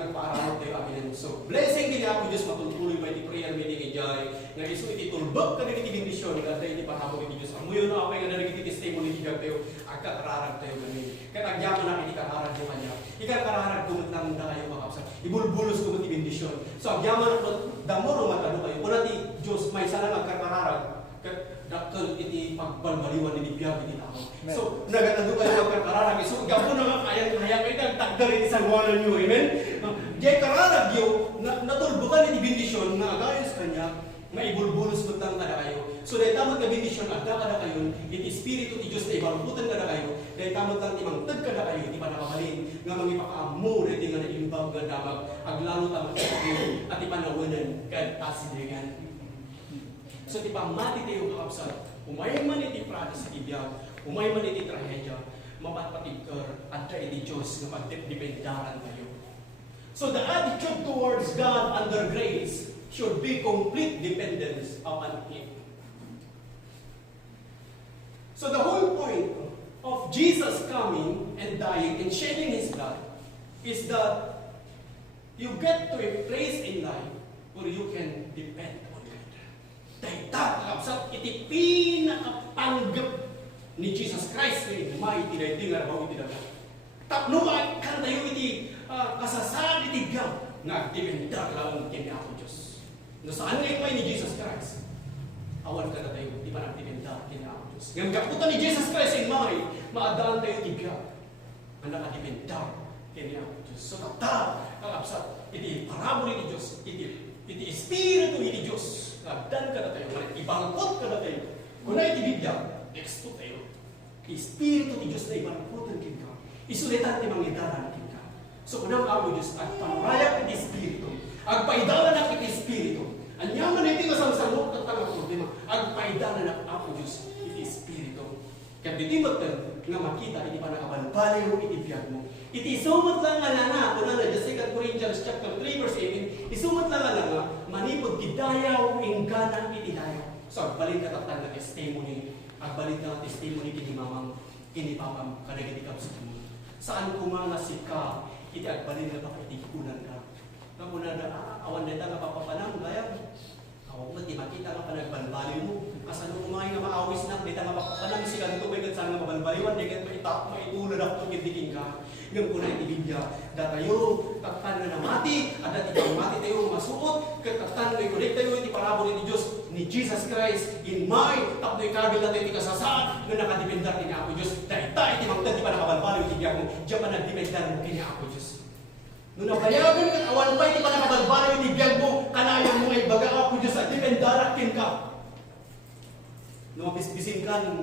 agpaaramot tayo amin. So blessing din ako Diyos matultuloy ba iti prayer meeting ijay, nga iso iti tulbog ka dagiti bendisyon, kada iti parabot iti Diyos. Amuyo na apay nga dagiti testimony iti tayo, agkakararag tayo gamin. Kaya agyaman na iti kararag mo kanya. Ikararag kumot lang na kayo makapsa. Ibulbulos kumot iti bendisyon. So agyaman na damo no matano kayo. Kuna ti Diyos may sana agkararag. Dakkel iti pagbalbaliwan ni biyag iti tao. So nagatado kayo magkararag. So gapo na nga kayang kayo tagdar iti sagwanan niyo. Amen? Jay kararag yo, natulbukan iti bendisyon na agayos kanya, maibulbulos mo lang kada kayo. So dahil tamot na bendisyon, agda kada kayo, iti Espiritu ti Diyos na ibaruputan kada kayo, dahil tamot lang ti mangtag kada kayo, iti panakabalin, nga mangipakaamu na iti nga naimbag nga damag, aglalo tamot kayo, at ipanawanan kad kasidigan. So ti pamati tayo kakapsat, umay man iti pratis iti biyag, umay man iti trahedya, mapatpatigkar, at iti Diyos nga pagdependaran tayo. So the attitude towards God under grace should be complete dependence upon Him. So the whole point of Jesus coming and dying and shedding His blood is that you get to a place in life where you can depend on God. Dahil kakapsat iti pinakapanggap ni Jesus Christ ni may tinaytingar bago itinaga. Tapno kan tayo iti kasasad iti biyag nagdependar lang kini ako Diyos. No saan ngayon may ni Jesus Christ? Awan ka na tayo, di pa nagdependar kini ako Diyos. Ngayon kaputan ni Jesus Christ ay maadaan tayo iti biyag ang nakadependar kini ako Diyos. So kakapsat iti parabol iti Diyos, iti Espiritu iti Diyos. Nagdan ka na tayo, ibangkot ka na tayo. Kung na iti Biblia, exto tayo. Espiritu ti Diyos na ibangkotan kin ka. Isulitan ti mangidaran kin ka. So kung ang ako Diyos, at pangrayak iti Espiritu, agpaidalan ak iti Espiritu, anyaman iti kasamsamot at tangang problema, agpaidalan ak ako Diyos, iti Espiritu. Kaya ditimot nga makita, iti panakabalbaliw, iti biyag mo. Iti isumot lang nga kung na, just 2 Corinthians chapter 3 verse 18, isumot lang nga, manipod gidayaw, ingganang iti dayaw. So, agbalin ka tatang na testimony, agbalin ka ng testimony kini mamang, kini papam, kanagiti kapsat mo. Saan kumangasik ka, iti agbalin na baka iti kunan ka. Kamuna na, awan na nga papapanang, gaya. Ako ba, di makita nga panagbalbaliw mo. Kasano kumain nga maawis na, di nga papapanang si kanto, may kansang nga mabalbaliwan, di nga maitulad ako, kindiking ka. Yung kunay ibigya, datayo, kaktan na namati, at dati kang mati tayo masuot, kaktan na ikulik tayo, iti parabol ni Diyos, ni Jesus Christ, in my, tapno ikabil natin iti kasasaan, nga nakadipendar kini ako Diyos, dahil tayo iti magdad, di pa nakabalbaliw, iti biyak mo, diyan pa nagdipendar mo kini ako Diyos. Nung nabayagan ka, awan pa, iti pa nakabalbaliw, iti biyak mo, kanayang mo ay baga ako Diyos, at dipendarakin ka. Nung mabisbisin ka,